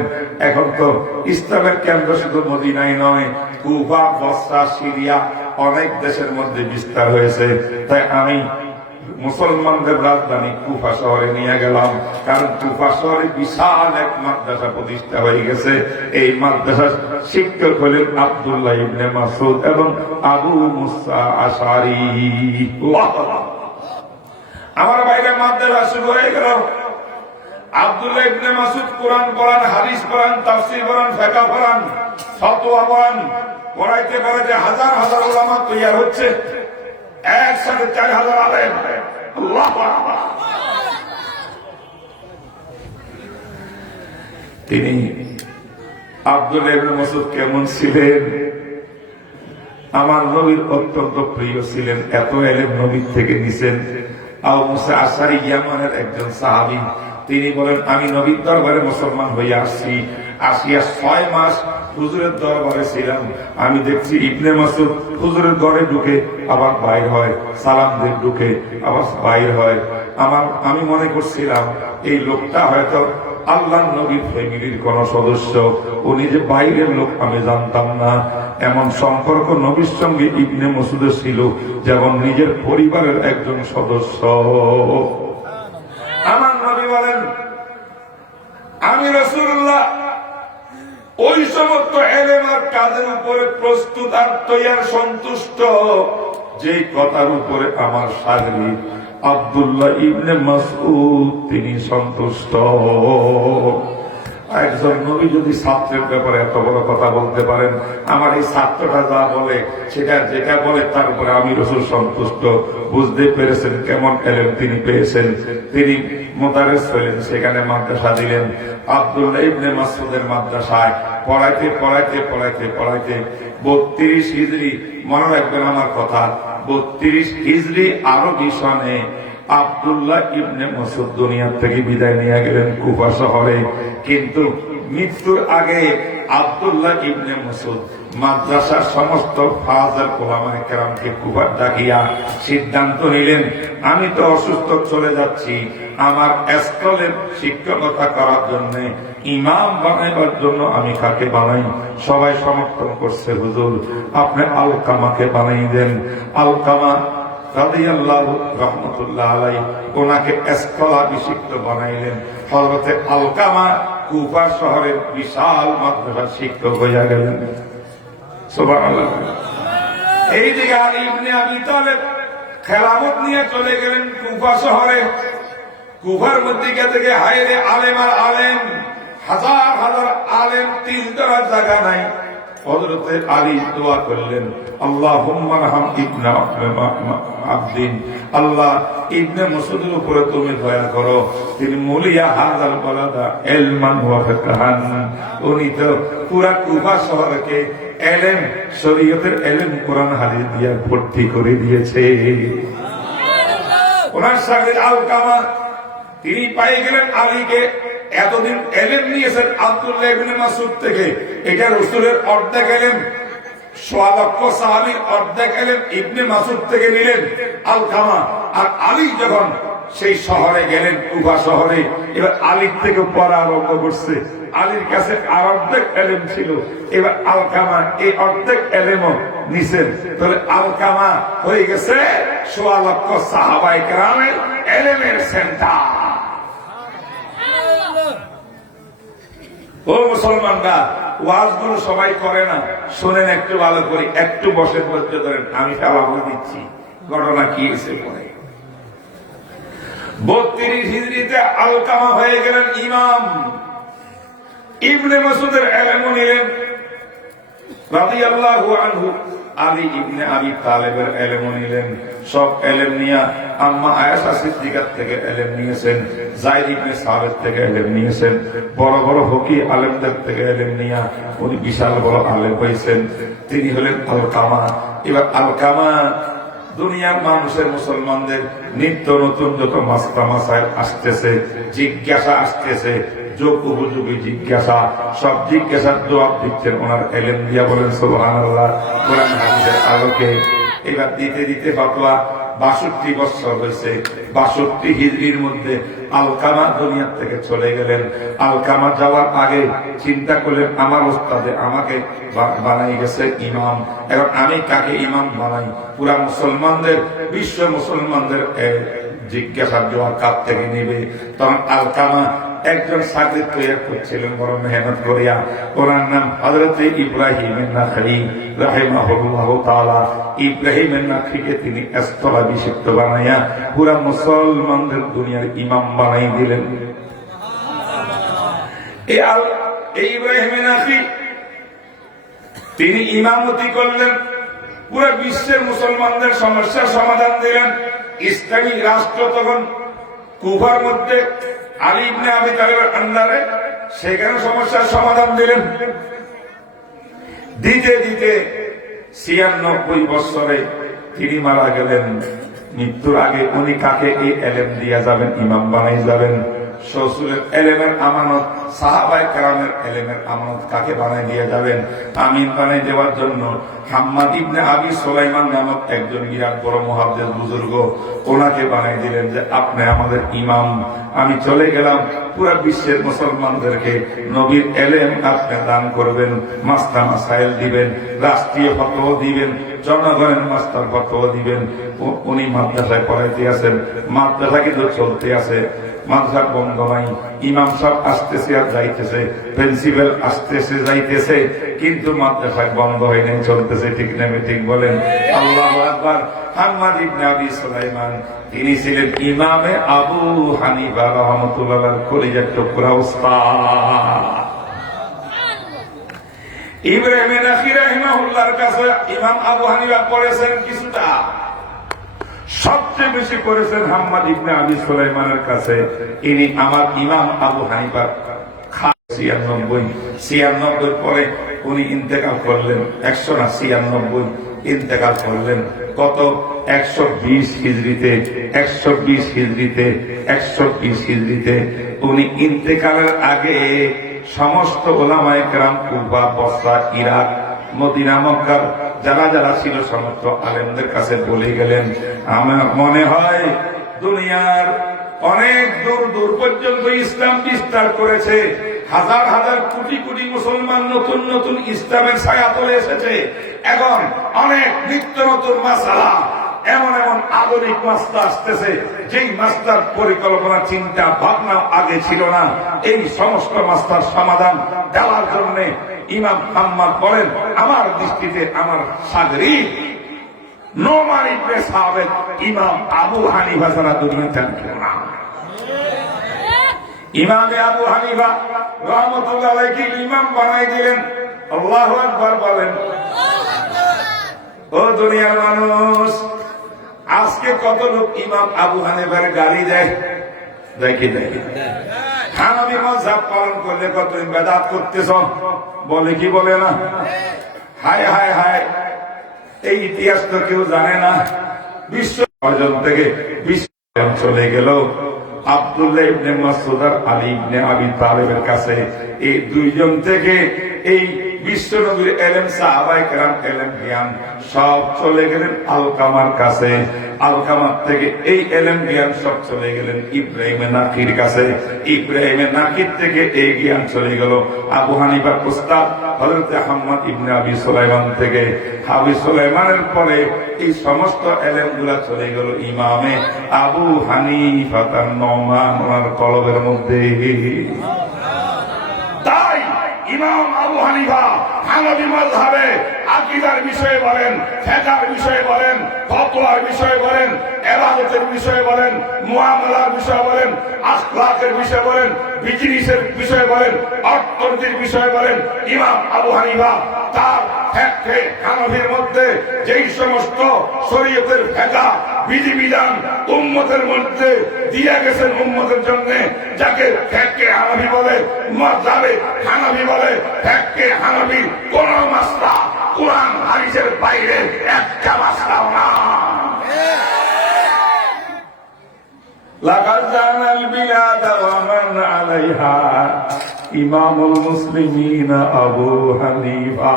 এখন তো ইসলামের কেন্দ্র শুধু মদিনায় নয়, কুফা, বসরা, সিরিয়া অনেক দেশের মধ্যে বিস্তার হয়েছে। তাই আমি মুসলমানদের রাজধানী কুফা শহরে নিয়ে গেলাম, কারণ কুফা শহরে বিশাল এক মাদ্রাসা প্রতিষ্ঠা হয়ে গেছে। এই মাদ্রাসার শিক্ষক হলেন আব্দুল্লাহ ইবনে মাসউদ এবং আবু মুসা আশআরী। আমার বাইরে মাদ্রাসা শুরু হয়ে গেল। আব্দুল্লাহ ইবনে মাসউদ কোরআন পড়ান, হাদিস পড়ান, তাফসীর পড়ান, ফিকহ পড়ান, ফতোয়া পড়ান। পড়াইতে পারে যে হাজার উলামা তৈরি হচ্ছে, একসাথে 4,000 আলেম। আল্লাহু আকবার। তিনি আব্দুল্লাহ ইবনে মাসউদ কেমন ছিলেন? আমার নবীর অত্যন্ত প্রিয় ছিলেন। এত এলেম নবীর থেকে নিছেন। আবু মুসা আশআরী ইয়ামানের একজন সাহাবী, তিনি বলেন, আমি নবীর দরবারে মুসলমান হয়ে আসছি। আসিয়া 6 মাস হুজুরের দরবারে ছিলাম, আমি দেখছি ইবনে মাসুদ হুজুরের ঘরে ঢুকে আবার বাইর হয়, সালাম দিয়ে ঢুকে আবার বাইর হয়। আমি মনে করছিলাম এই লোকটা হয়তো আল্লাহ নবীর ফ্যামিলির কোন সদস্য, উনি যে বাইরের লোক আমি জানতাম না। এমন সম্পর্ক নবীর সঙ্গে ইবনে মাসুদের ছিল যেমন নিজের পরিবারের একজন সদস্য। আমার নবী বলেন, আমি রাসূলুল্লাহ ওই সমস্ত এলেম আর কাজের উপরে প্রস্তুত আর তৈয়ার সন্তুষ্ট যে কথার উপরে আমার সাগরী আব্দুল্লাহ ইবনে মাসউদ তিনি সন্তুষ্ট। একজন নবী যদি ছাত্রের ব্যাপারে এত বড় কথা বলতে পারেন, আমার এই ছাত্রটা যা বলে সেটা যেটা বলে তার উপরে আমি রাসূল সন্তুষ্ট। বুঝতে পেরেছেন কেমন এলেম তিনি পেয়েছেন। তিনি মোদারেস হলেন, সেখানে মাদ্রাসা দিলেন। আব্দুল্লাহ ইবনে মাসউদের মাদ্রাসায় পড়াইতে 32 হিজরি, মনে রাখবেন আমার কথা, 32 হিজরি আরবি সনে আব্দুল্লাহ ইবনে মাসউদ দুনিয়া থেকে বিদায় নিয়ে গেলেন কুফা শহরে। কিন্তু মৃত্যুর আগে আব্দুল্লাহ ইবনে মাসউদ মাদ্রাসার সমস্ত ফাজিল উলামায়ে কেরামকে কুফা ডাকিয়া সিদ্ধান্ত নিলেন, আমি তো অসুস্থ চলে যাচ্ছি, আমার স্কুলের শিক্ষকতা করার জন্য ইমাম বানাইবার জন্য আমি কাকে বানাই? সবাই সমর্থন করছে, হুজুর আপনি আলকামাকে বানাই দেন। আলকামা রাদিয়াল্লাহু রাহমাতুল্লাহ আলাইহি ওনাকে স্কলাভিষিক্ত বানাইলেন। হযরতে আলকামা কুফা শহরের বিশাল মাদ্রাসার শিক্ষক হইয়া গেলেন। সুবহানাল্লাহ। এইদিকে আলী ইবনে আবি তালেব খেলাফত নিয়ে চলে গেলেন কুফা শহরে। কুফার মধ্যে থেকে হায়রে আলেম আর আলেম, হাজার হাজার আলেম, তিল ধরার জায়গা নাই। হযরতে আলী দোয়া করলেন, আল্লাহুম্মা রহম ইবনে আবদিন, আল্লাহ ইবনে মাসউদের উপরে তুমি দয়া করো, তিনি মুলিয়া হাযাল বালাদা ইলমান ওয়া ফিকহান। উনি তো পুরা কুফা শহরকে ইলম, শরীয়তের ইলম, কোরআন হাদিস দিয়ে ভর্তি করে দিয়েছে। ওনার সাথে আলকামা তিনি পাই গেলেন আলীকে। এতদিন এলেম নিয়েছেন আব্দুল্লাহ ইবনে মাসউদ থেকে, এটা রাসূলের অর্ধেক এলেম, 1.25 লক্ষ সাহাবীর অর্ধেক এলেম ইবনে মাসউদ থেকে নিলেন আলকামা। আর আলী যখন সেই শহরে গেলেন, কুফা শহরে, এবার আলীর থেকে পড়া আরম্ভ করছে। আলীর কাছে আর অর্ধেক এলেম ছিল, এবার আলকামা এই অর্ধেক এলেমও নিছেন। তাহলে আলকামা হয়ে গেছে 1.25 লক্ষ সাহাবায়ে কেরামের এলেমের সেন্টার। ও মুসলমানরা, ওয়াজগুলো সবাই করে না, শোনেন একটু ভালো করে, একটু বসে ধৈর্য ধরেন, আমি তালাবো দিচ্ছি ঘটনা কি এসে পড়ে। 32 হিজরিতে আলকামা হয়ে গেলেন ইমাম। ইবনে মাসউদের ইলম নিলেন রাদিয়াল্লাহু আনহু। আলী ইবনে আবি তালেবের ইলম নিলেন। সব ইলম নিয়ে আম্মা আয়েশা সিদ্দিকার থেকে ইলম নিয়েছেন, যায়েদ ইবনে সাবিত থেকে ইলম নিয়েছেন, বড় বড় ফকি আলেমদের থেকে ইলম নিয়ে উনি বিশাল বড় আলেম হয়েছেন। তিনি হলেন আলকামা। এবার আলকামা দুনিয়ার মানুষের, মুসলমানদের নিত্য নতুন যত মাসলা মাসাইল আসতেছে, জিজ্ঞাসা আসতেছে, যোগ উপযোগী জিজ্ঞাসা, সব জিজ্ঞাসার জবাব দিচ্ছেন ওনার ইলম দিয়া। বলেন সুবহানাল্লাহ। কোরআন হাদিসের আলোকে এবার দিতে দিতে ফতোয়া 62 বছর হয়েছে। 62 হিজরির মধ্যে আলকামা দুনিয়া থেকে চলে গেলেন। আলকামা যাওয়ার আগে চিন্তা করলেন, আমার ওস্তাদে আমাকে বানাই গেছে ইমাম, এখন আমি কাকে ইমাম বানাই? পুরা মুসলমানদের, বিশ্ব মুসলমানদের জিজ্ঞাসার জবাব কার থেকে নিবে? তখন আলকামা একজন সাগরিদ তৈরি করছিলেন বড় মেহনত করিয়া। ওনার নাম হযরত ইব্রাহিম নাখঈ রাহিমাহুল্লাহু তাআলা। ইব্রাহিম নাখঈকে তিনি স্থলাভিষিক্ত বানাইয়া পুরা মুসলমানদের দুনিয়ার ইমাম বানাই দিলেন। এই ইব্রাহিম নাখঈ তিনি ইমামতি করলেন, পুরা বিশ্বের মুসলমানদের সমস্যার সমাধান দিলেন। ইসলামী রাষ্ট্র তখন কুফার মধ্যে আলী ইবনে আবি তালেবের আন্ডারে, সেখানে সমস্যার সমাধান দিলেন। দিতে দিতে 96 বছরে তিনি মারা গেলেন। মৃত্যুর আগে উনি কাকে এই ইলম দিয়া যাবেন, ইমাম বানাই যাবেন? রসূলের এলেমের আমানত, সাহাবায়ে কেরামের এলেমের আমানত কাকে বানাই দিয়ে যাবেন? আমিন বানাই দেওয়ার জন্য হাম্মাদ ইবনে আবি সুলাইমান নামক একজন বিরাট বড় মুহাদ্দিস বুজুর্গ, ওনাকে বানাই দিলেন যে আপনি আমাদের ইমাম। আমি চলে গেলাম, পুরা বিশ্বের মুসলমানদেরকে নবীর এলেম আপনি দান করবেন, মাস্তা মাসাইল দিবেন, রাষ্ট্রীয় ফতোয়া দিবেন, জনগণের মাস্টার ফতোয়া দিবেন। উনি মাদ্রাসায় পড়াইতে আছেন, মাদ্রাসা কিন্তু চলতে আছে, মাদ্রাসা বন্ধ নাই। ইমাম সাহেব আসতেছে আর যাইতেছে, প্রিন্সিপাল আসতেছে যাইতেছে, কিন্তু মাদ্রাসা বন্ধ হয় নাই, চলতেছে। ঠিক না ঠিক বলেন? আল্লাহু আকবার। হাম্মাদ ইবনে আবি সুলাইমান তিনি ছিলেন ইমামে আবু হানিফা রাহমাতুল্লাহ কলিজার টুকরা উস্তাদ। ইব্রাহিম নাখি রাহিমাহুল্লাহর কাছে ইমাম আবু হানিফা পড়েছেন কিছুটা, সবচেয়ে বেশি পড়েছেন হাম্মাদ ইবনে আবি সুলাইমানের কাছে। ইনি আমার ইমাম আবু হানিফা 96 পরে উনি ইন্তেকাল করলেন। 100 না 96 ইন্তেকাল করলেন। কত? 120 হিজরিতে। 120 হিজরিতে 120 হিজরিতে উনি ইন্তেকালের আগে সমস্ত উলামায়ে কেরাম কুফা, বসরা, ইরাক, মদিনা, মক্কার যারা যারা ছিল সমস্ত আলেমদের কাছে বলে গেলেন, আমার মনে হয় দুনিয়ার অনেক দূর দূর পর্যন্ত ইসলাম বিস্তার করেছে, হাজার হাজার কোটি কোটি মুসলমান নতুন নতুন ইসলামের ছায়া তলে এসেছে। এখন অনেক নিত্য নতুন মাসালা, এমন এমন আধুনিক মাস্তা আসতেছে, যেই মাস্টার পরিকল্পনা চিন্তা ভাবনা আগে ছিল না। এই সমস্ত মাস্টার সমাধান দেওয়ার জন্য ইমাম হাম্মাদ বলেন, আমার দৃষ্টিতে আমার সাগরিদ নোমান ইবনে সাবিত ইমাম আবু হানিফা ছাড়া দুনিয়াতে আর কেউ না। ইমামে আবু হানিফা রাহমাতুল্লাহ আলাইহি ইমাম বানাই দিলেন। আল্লাহু আকবার বলেন। ও দুনিয়ার মানুষ, আজকে কত লোক ইমাম আবু হানিফার গালি দেয়? দেখি দেখি হানাফি মাযহাব পালন করলে কত ইবাদত করতেছ, বলে কি বলে না? হায় হায় হায়, এই ইতিহাস তো কেউ জানে না। বিশ্ব অর্জন থেকে বিশ্ব চলে গেল আব্দুল্লাহ ইবনে মাসউদ আর আলী ইবনে আবি তালেবের কাছে। এই দুইজন থেকে এই বিশ্ব নবীর এলেম, সাহাবায়ে কেরাম এলেম জ্ঞান সব চলে গেলেন আলকামার কাছে। আলকামার থেকে এই এলেম জ্ঞান সব চলে গেলেন ইব্রাহিম নাকির কাছে। ইব্রাহিম নাকির থেকে এই জ্ঞান চলে গেল আবু হানিফার উস্তাদ হযরত হাম্মাদ ইবনে আবি সুলাইমান থেকে। আবু সুলাইমানের পরে এই সমস্ত এলেম গুলা চলে গেল ইমামে আবু হানিফা তার নোমান ওনার কলবের মধ্যে। তাই ইমাম আবু হানিফা হানাফি মাযহাবে আকীদার বিষয়ে বলেন, ফিকহের বিষয়ে বলেন, ফতোয়ার বিষয়ে বলেন, ইবাদতের বিষয়ে বলেন, মুআমালার বিষয়ে বলেন, আখলাকের বিষয়ে বলেন, বিজনেসের বিষয়ে বলেন, অর্থনীতির বিষয়ে বলেন, ইমাম আবু হানিফা তার ফিকহে হানাফির মধ্যে যেই সমস্ত শরীয়তের ফিকহ বিধিবিধান উম্মতের মধ্যে দিয়ে গেছেন উম্মতের জন্য, যাকে ফিকহে হানাফি বলে, মাযহাবে হানাফি বলে। ফিকহে হানাফির কোন মাসলা কুরআন হাদিসের বাইরে একটা মাসলাও না। লাকাদ জানাল বিলাদ ওয়া মান আলাইহা ইমামুল মুসলিমিন আবু হানিফা।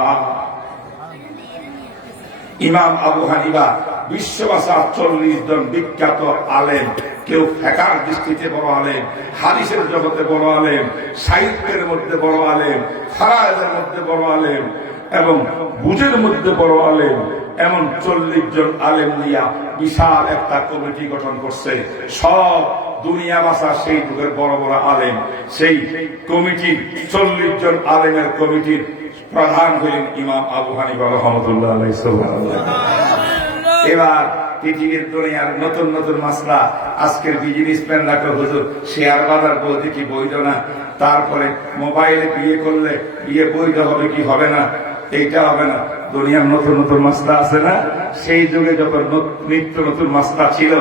ইমাম আবু হানিফা বিশ্ববাসার 40 জন বিখ্যাত আলেম, কেউ ফিকহের দৃষ্টিতে বড় আলেম, হাদিসের জগতে বড় আলেম, সাহিত্যের মধ্যে বড় আলেম, ফারায়েদের মধ্যে বড় আলেম এবং বুঝের মধ্যে বড় আলেম, এমন 40 জন আলেম নিয়ে বিশাল একটা কমিটি গঠন করছে। সব দুনিয়া বাসা সেই যুগের বড় বড় আলেম। সেই কমিটির 40 জন আলেমের কমিটির প্রধান হলেন ইমাম আবু হানিফা রাহমাতুল্লাহ আলাইহি। সুবহানাল্লাহ। এবার পৃথিবীর দুনিয়ার নতুন নতুন মাসলা, আজকের বিজনেসম্যান রাখো হুজুর শেয়ার বাজার বলতে কি বৈধ না, তারপরে মোবাইলে বিয়ে করলে বিয়ে বৈধ হবে কি হবে না, এইটা হবে না। দুনিয়ার নতুন নতুন মাসলা আছে না, সেই যুগে যত নিত্য নতুন মাসলা ছিল,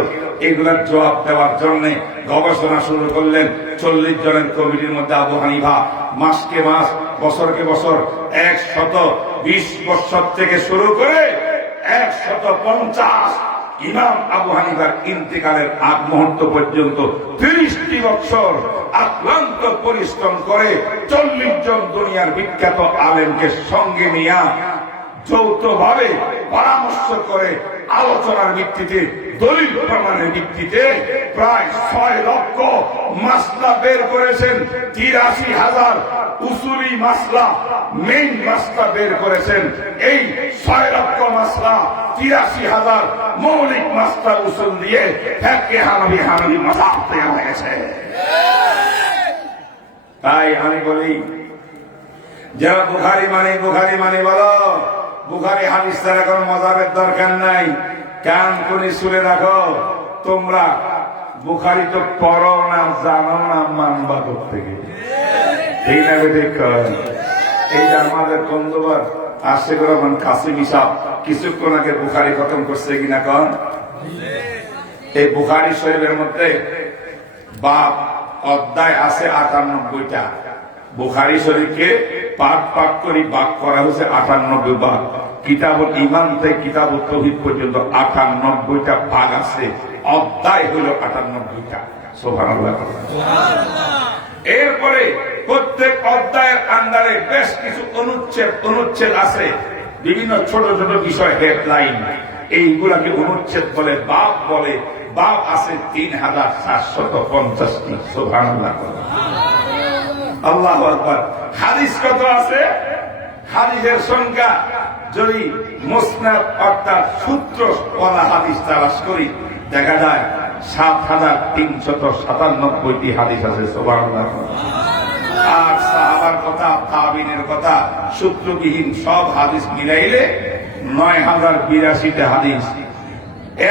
এগুলার জবাব দেওয়ার জন্য গবেষণা শুরু করলেন 40 জনের কমিটির মধ্যে আবু হানিফা। মাসকে মাস, বছরকে বছর 120 বছর থেকে শুরু করে 150 ইমাম আবু হানিফার ইন্তেকালের আগ মুহূর্ত পর্যন্ত 30টি বছর আক্রান্ত পরিশ্রম করে 40 জন দুনিয়ার বিখ্যাত আলেমকে সঙ্গে নিয়ে যৌথভাবে পরামর্শ করে আলোচনার ভিত্তিতে দলিল প্রমাণের ভিত্তিতে প্রায় 6 লক্ষ মাসলা বের করেছেন। 83,000 উসুলি মাসলা, মেইন মাসলা বের করেছেন। এই 6 লক্ষ মাসলা 83,000 মৌলিক মাসলা উসুল দিয়ে ফিকহে হানাফি মাযহাব তৈরি হয়েছে। তাই আমি বলি, যারা বুখারী মানে বলো, বুখারী হাদিস ছাড়া কোনো মাযহাবের দরকার নাই। কান খুলে শুনে রাখো, তোমরা বুখারী তো পড়ো না, জানো না, মানবা থেকে। এই না ঠিক। এই যে আমাদের বন্ধুবার আশিকুর রহমান কাসিমি সাহেব কিছুক্ষণ আগে বুখারী খতম করছে কিনা কন? এই বুখারী শরীফের মধ্যে বাব অধ্যায় আছে 98টা। বুখারী শরীফকে পাঠ করে ভাগ করা হয়েছে 98 ভাগ। কিতাবুল ঈমান থেকে কিতাবুত তাওহীদ পর্যন্ত 98টা ভাগ আছে, অধ্যায় হলো 98টা। সুবহানাল্লাহ। এরপরে প্রত্যেক অধ্যায়ের আন্ডারে বেশ কিছু অনুচ্ছেদ আছে, বিভিন্ন ছোট ছোট বিষয়, হেডলাইন। এইগুলাকে অনুচ্ছেদ বলে, বাব বলে। বাব আছে 3,750টি। সুবহানাল্লাহ। আল্লাহু আকবার। হাদিস কত আছে? হাদিসের সংখ্যা যদি মুসনাদ অর্থাৎ সূত্র বলা হাদিস তালাশ করি, দেখা যায় 7,397টি হাদিস আছে। সুবহানাল্লাহ। আর সাহাবার কথা, তাবিনের কথা, সূত্রবিহীন সব হাদিস মিলাইলে 9,082টা হাদিস।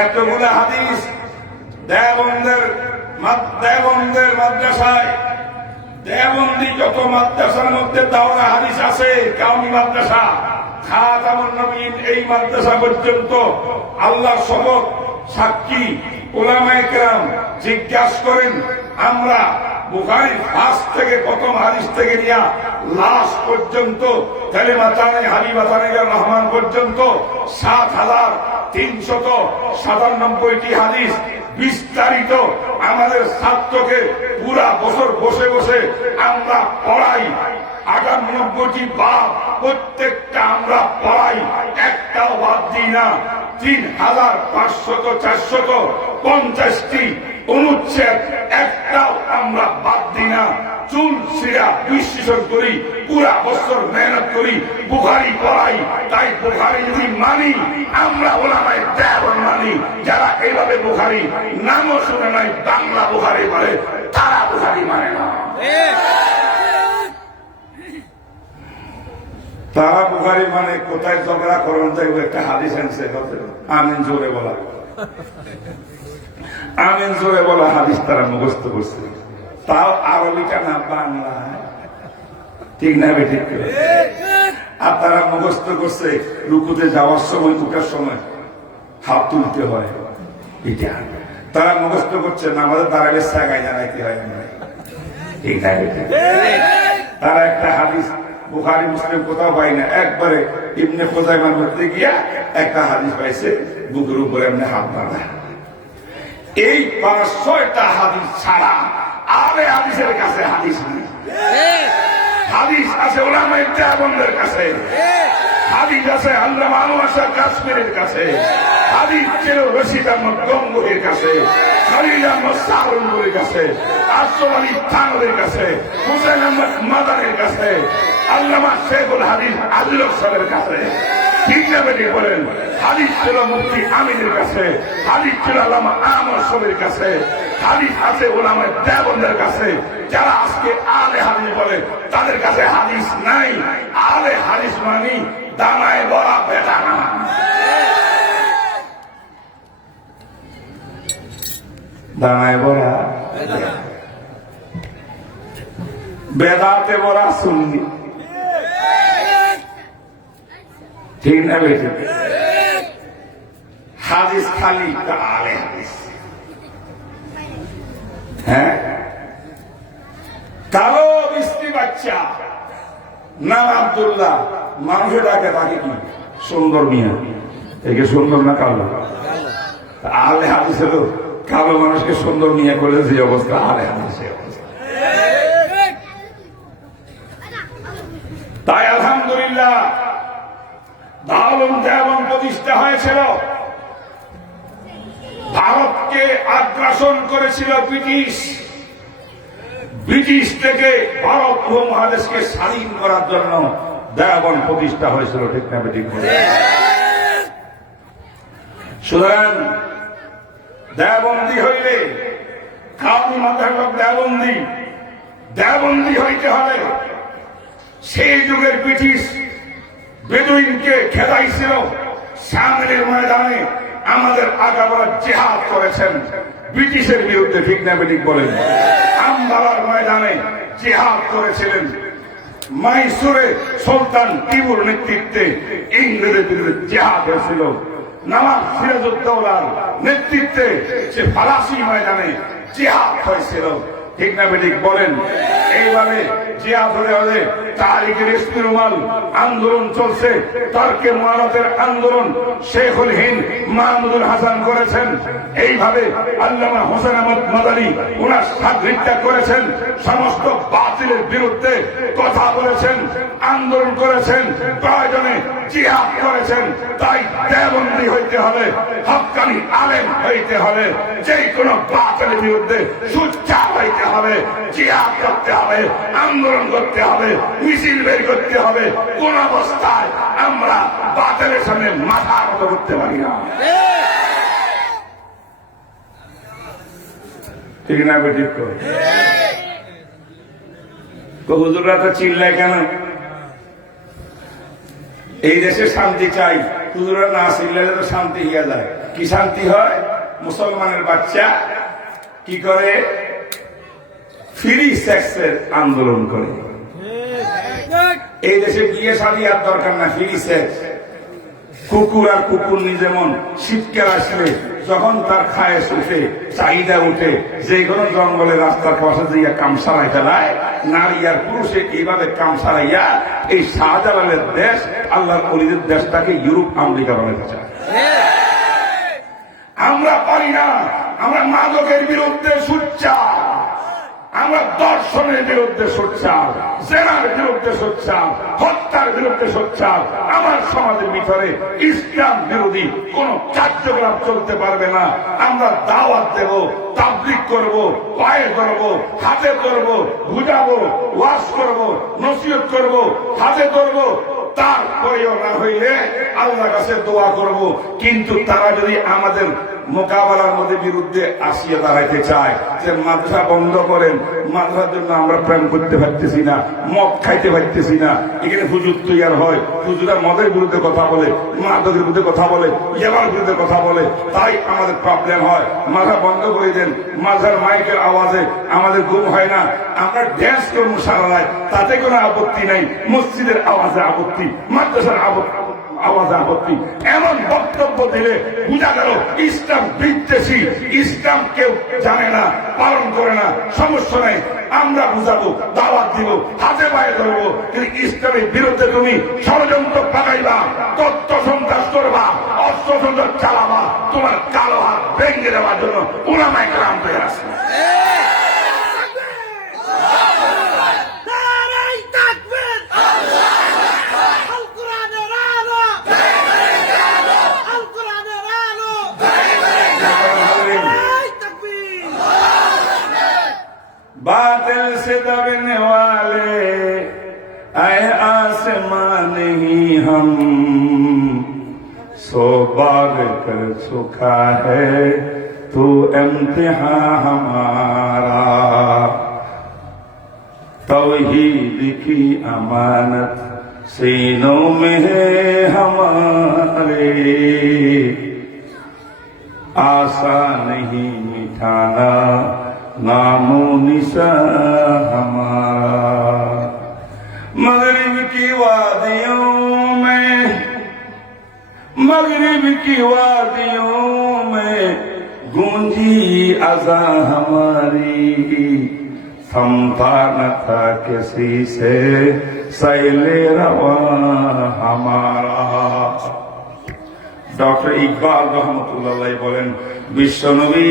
এতগুলো হাদিস দেওবন্দের মাদ্রাসায়, দেওবন্দি যত মাদ্রাসার মধ্যে দাওরা হাদিস আছে, কাউমি মাদ্রাসা, খাতামুন নবীন, এই মাদ্রাসা পর্যন্ত আল্লাহর শপথ সাক্ষী উলামায়ে কেরাম জিজ্ঞাসা করেন, আমরা বুখারীর ফার্স্ট থেকে প্রথম হাদিস থেকে নিয়ে লাস্ট পর্যন্ত কালিমাতানে হাবিবাতানে রহমান পর্যন্ত 7,397টি হাদিস বিস্তারিত আমাদের ছাত্রকে পুরা বছর বসে বসে আমরা পড়াই। 98টি বাব প্রত্যেকটা আমরা পড়াই, একটাও বাদ দিই না। 3,500-450টি অনুচ্ছেদ একটাও আমরা বাদ দিই না। চুল ছিঁড়া বিশ্লেষণ করি, পুরা বছর মেহনত করি, বুখারী পড়াই। তাই বুখারী যদি মানি, আমরা ওলামায়ে দেওবন্দ মানি। যারা এইভাবে বুখারী নামও শুনে নাই, বাংলা বুখারী বলে, তারা বুখারী মানে না। তারা বুখারী মানে কোথায় ঝগড়া করেন, তাই একটা হাদিস আনছে, আমিন জোরে বলা, আমিন জোরে বলা হাদিস তারা মুখস্থ করছে, তাও আরবিটা না, বাংলা। ঠিক না বেঠিক? আর তারা মুখস্থ করছে রুকুতে যাওয়ার সময়, উঠার সময় হাত তুলতে হয়। এটা তারা মুখস্থ করছে, নামাজে দাঁড়ালে সাগায় জানাইতে হয়। ঠিক না বেঠিক? তারা একটা হাদিস বুখারী মুসলিম কোথাও পাই না, একবারে ইবনে খুজাইমার মধ্যে গিয়া একটা হাদিস পাইছে, বুকের উপরে এমনি হাত বাঁধা। এই 5-6টা হাদিস ছাড়া আরে হাদিসের কাছে হাদিস নেই। হাদিস আছে উলামায়ে দেওবন্দের কাছে, হাদিস আছে আল্লামা আনোয়ার শাহ কাশ্মীরের কাছে, হাদিস ছিল রশিদ আহমদ গঙ্গুহির কাছে, খলিল আহমদ সাহারুনপুরের কাছে, আশরাফ আলী থানভীর কাছে, হুসাইন আহমদ মাদানির কাছে, আল্লামা শেখুল হাদিস আজিলক সাহেবের কাছে। ঠিক না বেটি বলেন? হাদিস ছিল মুফতি আমিনের কাছে, হাদিস ছিল আল্লামা আহমদ শরীফের কাছে, হাদিস আছে উলামায়ে দেওবন্দের কাছে। যারা আজকে আলে হাদিস বলে, তাদের কাছে হাদিস নাই। আলে হাদিস মানি দানায় বড়া বেটা না। দানায় বড়া বেদাতে বড়া সুন্নি। ঠিক না বেটি? হাদিস খালি আলে হাদিস। হ্যাঁ, কালো মিষ্টি বাচ্চা নাম আব্দুল্লাহ, মানুষের ডাকে তাকে কি সুন্দর মিয়া। একে সুন্দর না কালো? আলে হাদিসের কালো মানুষকে সুন্দর নিয়ে করে যে অবস্থা, আলে হাদিসের অবস্থা। তাই আলহামদুলিল্লাহ দারুল দেওবন্দ প্রতিষ্ঠা হয়েছিল। ভারতকে আগ্রাসন করেছিল ব্রিটিশ। ব্রিটিশ থেকে ভারত উপমহাদেশকে স্বাধীন করার জন্য দেওবন্দ প্রতিষ্ঠা হয়েছিল, ঠিক না ঠিক? সুতরাং দেওবন্দি হইলে কাউমি মাযহাব দেওবন্দি, দেওবন্দি হইতে হবে। সেই যুগের ব্রিটিশ বেদুইনকে খেদাইছিল, সামনের ময়দানে আমাদের আগাগোড়া জিহাদ করেছেন ব্রিটিশের বিরুদ্ধে, ঠিক না ঠিক বলেন? আম্বালার ময়দানে জিহাদ করেছিলেন। মাইসুরে সুলতান টিপুর নেতৃত্বে ইংরেজের বিরুদ্ধে জিহাদ হয়েছিল। নবাব সিরাজউদ্দৌলার নেতৃত্বে সে ফালাসি ময়দানে জিহাদ হয়েছিল, ঠিক না ঠিক বলেন? এইভাবে জিহাদ হলে তারিখের ইস্তিরুমাল আন্দোলন চলছে, তর্কে মুআরাতের আন্দোলন শেখুল হিন্দ মাহমুদুল হাসান করেছেন। এইভাবে আল্লামা হোসেন আহমদ মাদানী ওনার সাদৃত্যা করেছেন, সমস্ত বাতিলের বিরুদ্ধে কথা বলেছেন, আন্দোলন করেছেন, প্রয়োজনে জিহাদ করেছেন। তাই দেওবন্দি হইতে হবে, হক্কানি আলেম হইতে হবে, যে কোনো বাতিলের বিরুদ্ধে সোচ্চার হইতে হবে, জিহাদ করতে হবে, আন্দোলন করতে হবে, মিছিল বের করতে হবে। কোন অবস্থায় আমরা বাতিলের সামনে মাথা নত করতে পারি না, ঠিক না? ঠিক করে তো হুজুররা তো চিল্লায় কেন? এই দেশে শান্তি চাই, হুজুররা না চিল্লালে তো শান্তি হইয়া যায়। কি শান্তি হয়? মুসলমানের বাচ্চা কি করে? ফ্রি সেক্সের আন্দোলন করে। এই দেশে বিয়ে শাদী আর দরকার না, ফ্রি সেক্স। কুকুর আর কুকুর যেমন শীতকাল আসলে যখন তার খায়েশ উঠে, চাহিদা উঠে, যে কোনো জঙ্গলে রাস্তার পাশে দিয়ে কাম সারাই ফেলায়, নারী আর পুরুষে এইভাবে কাম সারাইয়া এই শাহজালালের দেশ, আল্লাহর ওলিদের দেশটাকে ইউরোপ আমেরিকা বানাতে চায়। আমরা পারি না। আমরা মাদকের বিরুদ্ধে সোচ্চার, আমরা দর্শনের বিরুদ্ধে সোচ্চার, জেনার বিরুদ্ধে সোচ্চার, হত্যার বিরুদ্ধে সোচ্চার। আমার সমাজের ভিতরে ইসলাম বিরোধী কোন কার্যকলাপ চলতে পারবে না। আমরা দাওয়াত দেব, তাবলীগ করব, পায়ে ধরব, হাতে ধরব, বুঝাবো, ওয়াজ করব, নসিহত করব, হাতে ধরব। তারপরেও না হইলে আল্লাহর কাছে দোয়া করব। কিন্তু তারা যদি আমাদের মোকাবেলার মধ্যে বিরুদ্ধে আসিয়া দাঁড়াইতে চায় যে মাদ্রাসা বন্ধ করেন, মাদ্রাসার জন্য আমরা প্রেম করতে পারতেছি না, মদ খাইতে পারতেছি না, এখানে হুজুর তৈয়ার হয়, হুজুরা মদের বিরুদ্ধে কথা বলে, মাদকের বিরুদ্ধে কথা বলে, ইয়াবার বিরুদ্ধে কথা বলে, তাই আমাদের প্রবলেম হয়। মাদ্রাসা বন্ধ করে দেন, মাদ্রাসার মাইকের আওয়াজে আমাদের ঘুম হয় না, আমরা ড্যান্স করবো সারা রাত, তাতে কোনো আপত্তি নাই। মসজিদের আওয়াজে আপত্তি, মাদ্রাসার আওয়াজে আপত্তি। এমন বক্তব্য দিলে বুঝা গেল ইসলাম বিদ্বেষী, ইসলাম কেউ জানে না, পালন করে না। সমস্যা নেই, আমরা বুঝাবো, দাওয়াত দিব, হাতে পায়ে ধরবো। কিন্তু ইসলামের বিরুদ্ধে তুমি ষড়যন্ত্র পাকাইবা, তথ্য সন্ত্রাস করবা, অস্ত্র সন্ত্রাস চালাবা, তোমার কালো হাত ভেঙে দেওয়ার জন্য উলামায়ে কেরাম তৈরি আছে। बादल से दबने वाले आए आसमान नहीं हम, सो बाग कर चुका है तू इम्तिहान हमारा। तौहीद की अमानत सीनों में है हमारे, आशा नहीं मिटाना नामो निशा हमारा। मगरिब की वादियों में, मगरिब की वादियों में गूंजी अज़ा हमारी, थमता न था किसी से सैले रवा हमारा। ডক্টর ইকবাল রহমতুল্লাহ বলেন, বিশ্বনবী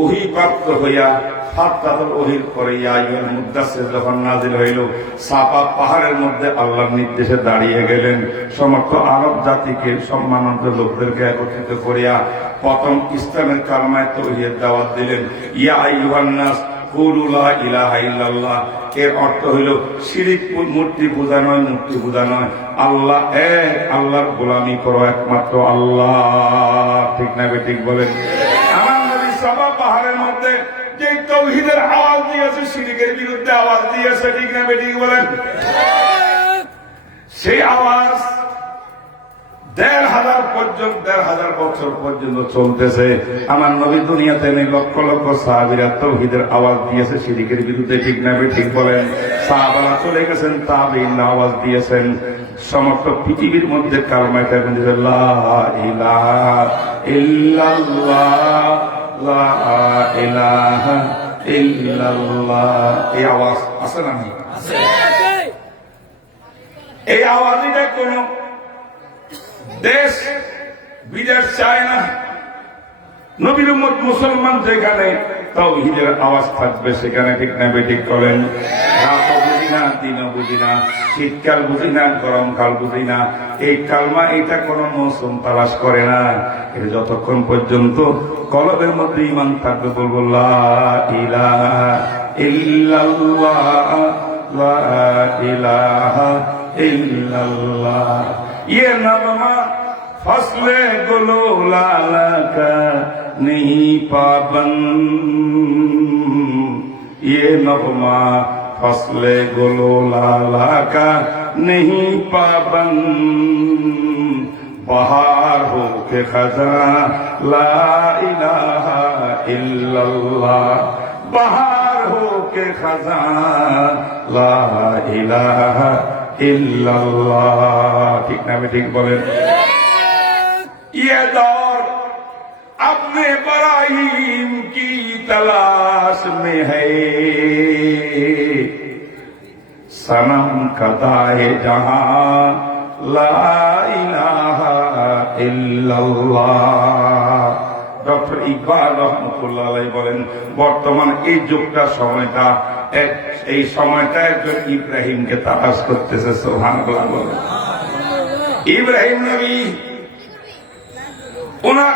ওহী প্রাপ্ত হইয়া ফাত্তাতুল ওহীর পরে ইয়া আইয়ুহাল মুদ্দাসসির যখন নাযিল হইল, সাফা পাহাড়ের মধ্যে আল্লাহর নির্দেশে দাঁড়িয়ে গেলেন। সমস্ত আরব জাতিকে, সম্মানিত লোকদেরকে একত্রিত করিয়া প্রথম ইসলামের কালমায়ে তাওহীদের দাওয়াত দিলেন। ইয়া আইয়ুহান নাস কুলু লা ইলাহা ইল্লাল্লাহ, এর অর্থ হইল শিরিক, মূর্তি পূজা নয়, মূর্তি পূজা নয়, আল্লাহ এক, আল্লাহর গোলামি করো একমাত্র আল্লাহ। ঠিক না ঠিক বলেন? আমার নবী সাফা পাহাড়ের মধ্যে যে তাওহীদের আওয়াজ দিয়েছে, শিরকের বিরুদ্ধে আওয়াজ দিয়েছে, ঠিক না ঠিক বলেন? সেই আওয়াজ ১,৫০০ বছর পর্যন্ত চলতেছে। আমার নবী দুনিয়াতে নেই, লক্ষ লক্ষ সাহাবীরা তাওহীদের আওয়াজ দিয়েছে শিরকের বিরুদ্ধে, ঠিক না ঠিক বলেন? সাহাবারা চলে গেছেন, তাবেঈনরা আওয়াজ দিয়েছেন। সমস্ত পৃথিবীর মধ্যে কালমায়ে তাওহীদ, লা ইলাহা ইল্লাল্লাহ, লা ইলাহা ইল্লাল্লাহ, এই আওয়াজ আছে না? এই আওয়াজটা কোন দেশ বিদেশ চায় না। নবীর উম্মত মুসলমান যেখানে তাওহীদের আওয়াজ থাকবে সেখানে, ঠিক না ঠিক করেন? রাত বুঝি না, দিন বুঝি না, শীতকাল বুঝি না, গরমকাল বুঝি না, এই কালমা এটা কোন মৌসুম তালাশ করে না। এটা যতক্ষণ পর্যন্ত কলবের মধ্যে ঈমান থাকবে, বলবো লা ইলাহা ইল্লাল্লাহ, লা ইলাহা ইল্লাল্লাহ। ये नगमा फसले गुलो लाला का नहीं पाबंद, ये नगमा फसले गुलो लाला का नहीं पाबंद, बहार हो के खजा ला इलाहा इल्लल्लाह, बहार हो के खजा ला इलाहा इल्लल्लाह। ठीक ना ठीक बोलें? ये दौर अपने बराहीम की तलाश में है, सनम कदाए जहां ला इलाहा इल्लल्लाह। ডক্টর ইকবাল রহমতুল্লাহ বলেন, বর্তমান এই যুগটা, সময়টা, এই সময়টা একজন ইব্রাহিমকে তালাশ করতেছে। সুবহানাল্লাহ বলেন। ইব্রাহিম নবী ওনার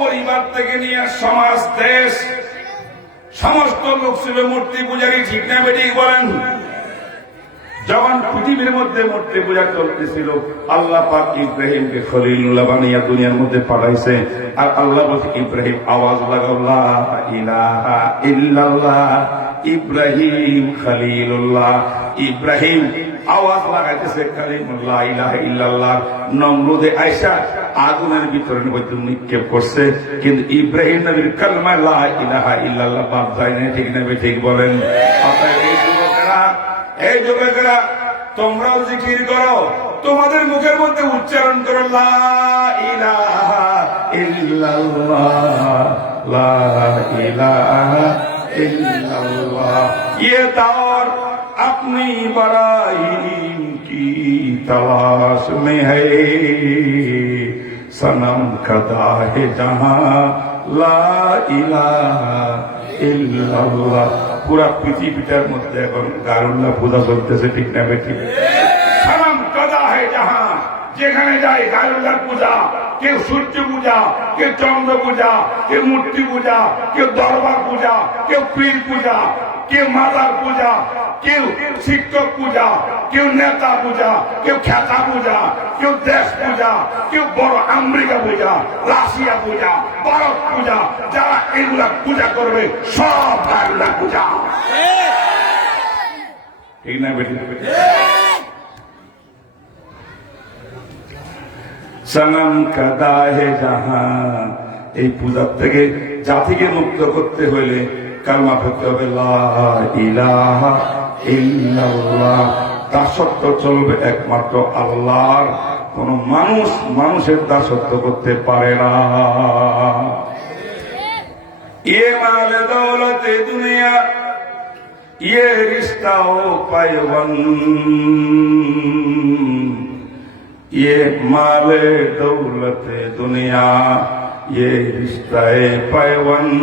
পরিবার থেকে নিয়ে সমাজ, দেশ, সমস্ত লোক ছিল মূর্তি পূজারী, ঠিক না বেঠিক বলেন? যখন পৃথিবীর মধ্যে মূর্তি পূজা চলতেছিল, আল্লাহ পাক ইব্রাহিমকে খলিলুল্লাহ বানিয়ে দুনিয়ার মধ্যে পাঠাইছে। আর আল্লাহ বলছে, ইব্রাহিম আওয়াজ লাগাও, লা ইলাহা ইল্লাল্লাহ, ইব্রাহিম খলিলুল্লাহ। ইব্রাহিম আওয়াজ লাগাইতেছে কালিমুল্লাহ, ইলাহা ইল্লাল্লাহ। নমরুদে আয়েশা আগুনের ভিতরে নিক্ষেপ করছে, কিন্তু ইব্রাহিম নবীর কালমা লা ইলাহা ইল্লাল্লাহ বাদ যায় না, ঠিক না ঠিক বলেন? এই যুবকেরা, তোমরাও জিকির করো, তোমাদের মুখের মধ্যে উচ্চারণ করো, লা ইলাহা ইল্লাল্লাহ, লা ইলাহা ইল্লাল্লাহ। ये दौर अपनी बराहीम की तलाश में है, सनम कदा है जहां ला इलाहा इल्लल्लाह। পুরা পৃথিবীটার মধ্যে এখন গায়রুল্লাহ পূজা চলতেছে, ঠিক না ঠিক? সনম কাদা হে জাহাঁ, যেখানে যায় গায়রুল্লাহ পূজা। কেউ সূর্য পূজা, কেউ চন্দ্র পূজা, কেউ মূর্তি পূজা, কেউ দরবার পূজা, কেউ পীর পূজা, কেউ মাজার পূজা, কেউ শিক্ষক পূজা, কেউ নেতা পূজা, কেউ খেতা পূজা, কেউ দেশ পূজা, কেউ বড় আমেরিকা পূজা, রাশিয়া পূজা, ভারত পূজা। যারা এগুলা পূজা করবে সব গায়রুল্লাহ পূজা, ঠিক না বেটি? সনম কাদা হে জাহাঁ, এই পূজার থেকে জাতিকে মুক্ত করতে হইলে কালমা পড়তে হবে, লা ইলাহা ইল্লাল্লাহ। দাসত্ব চলবে একমাত্র আল্লাহর, কোন মানুষ মানুষের দাসত্ব করতে পারে না। ये माल दौलत दुनिया, ये रिश्ता ओ पैबंद, ये माले दौलत दुनिया ये रिश्ता पैवंद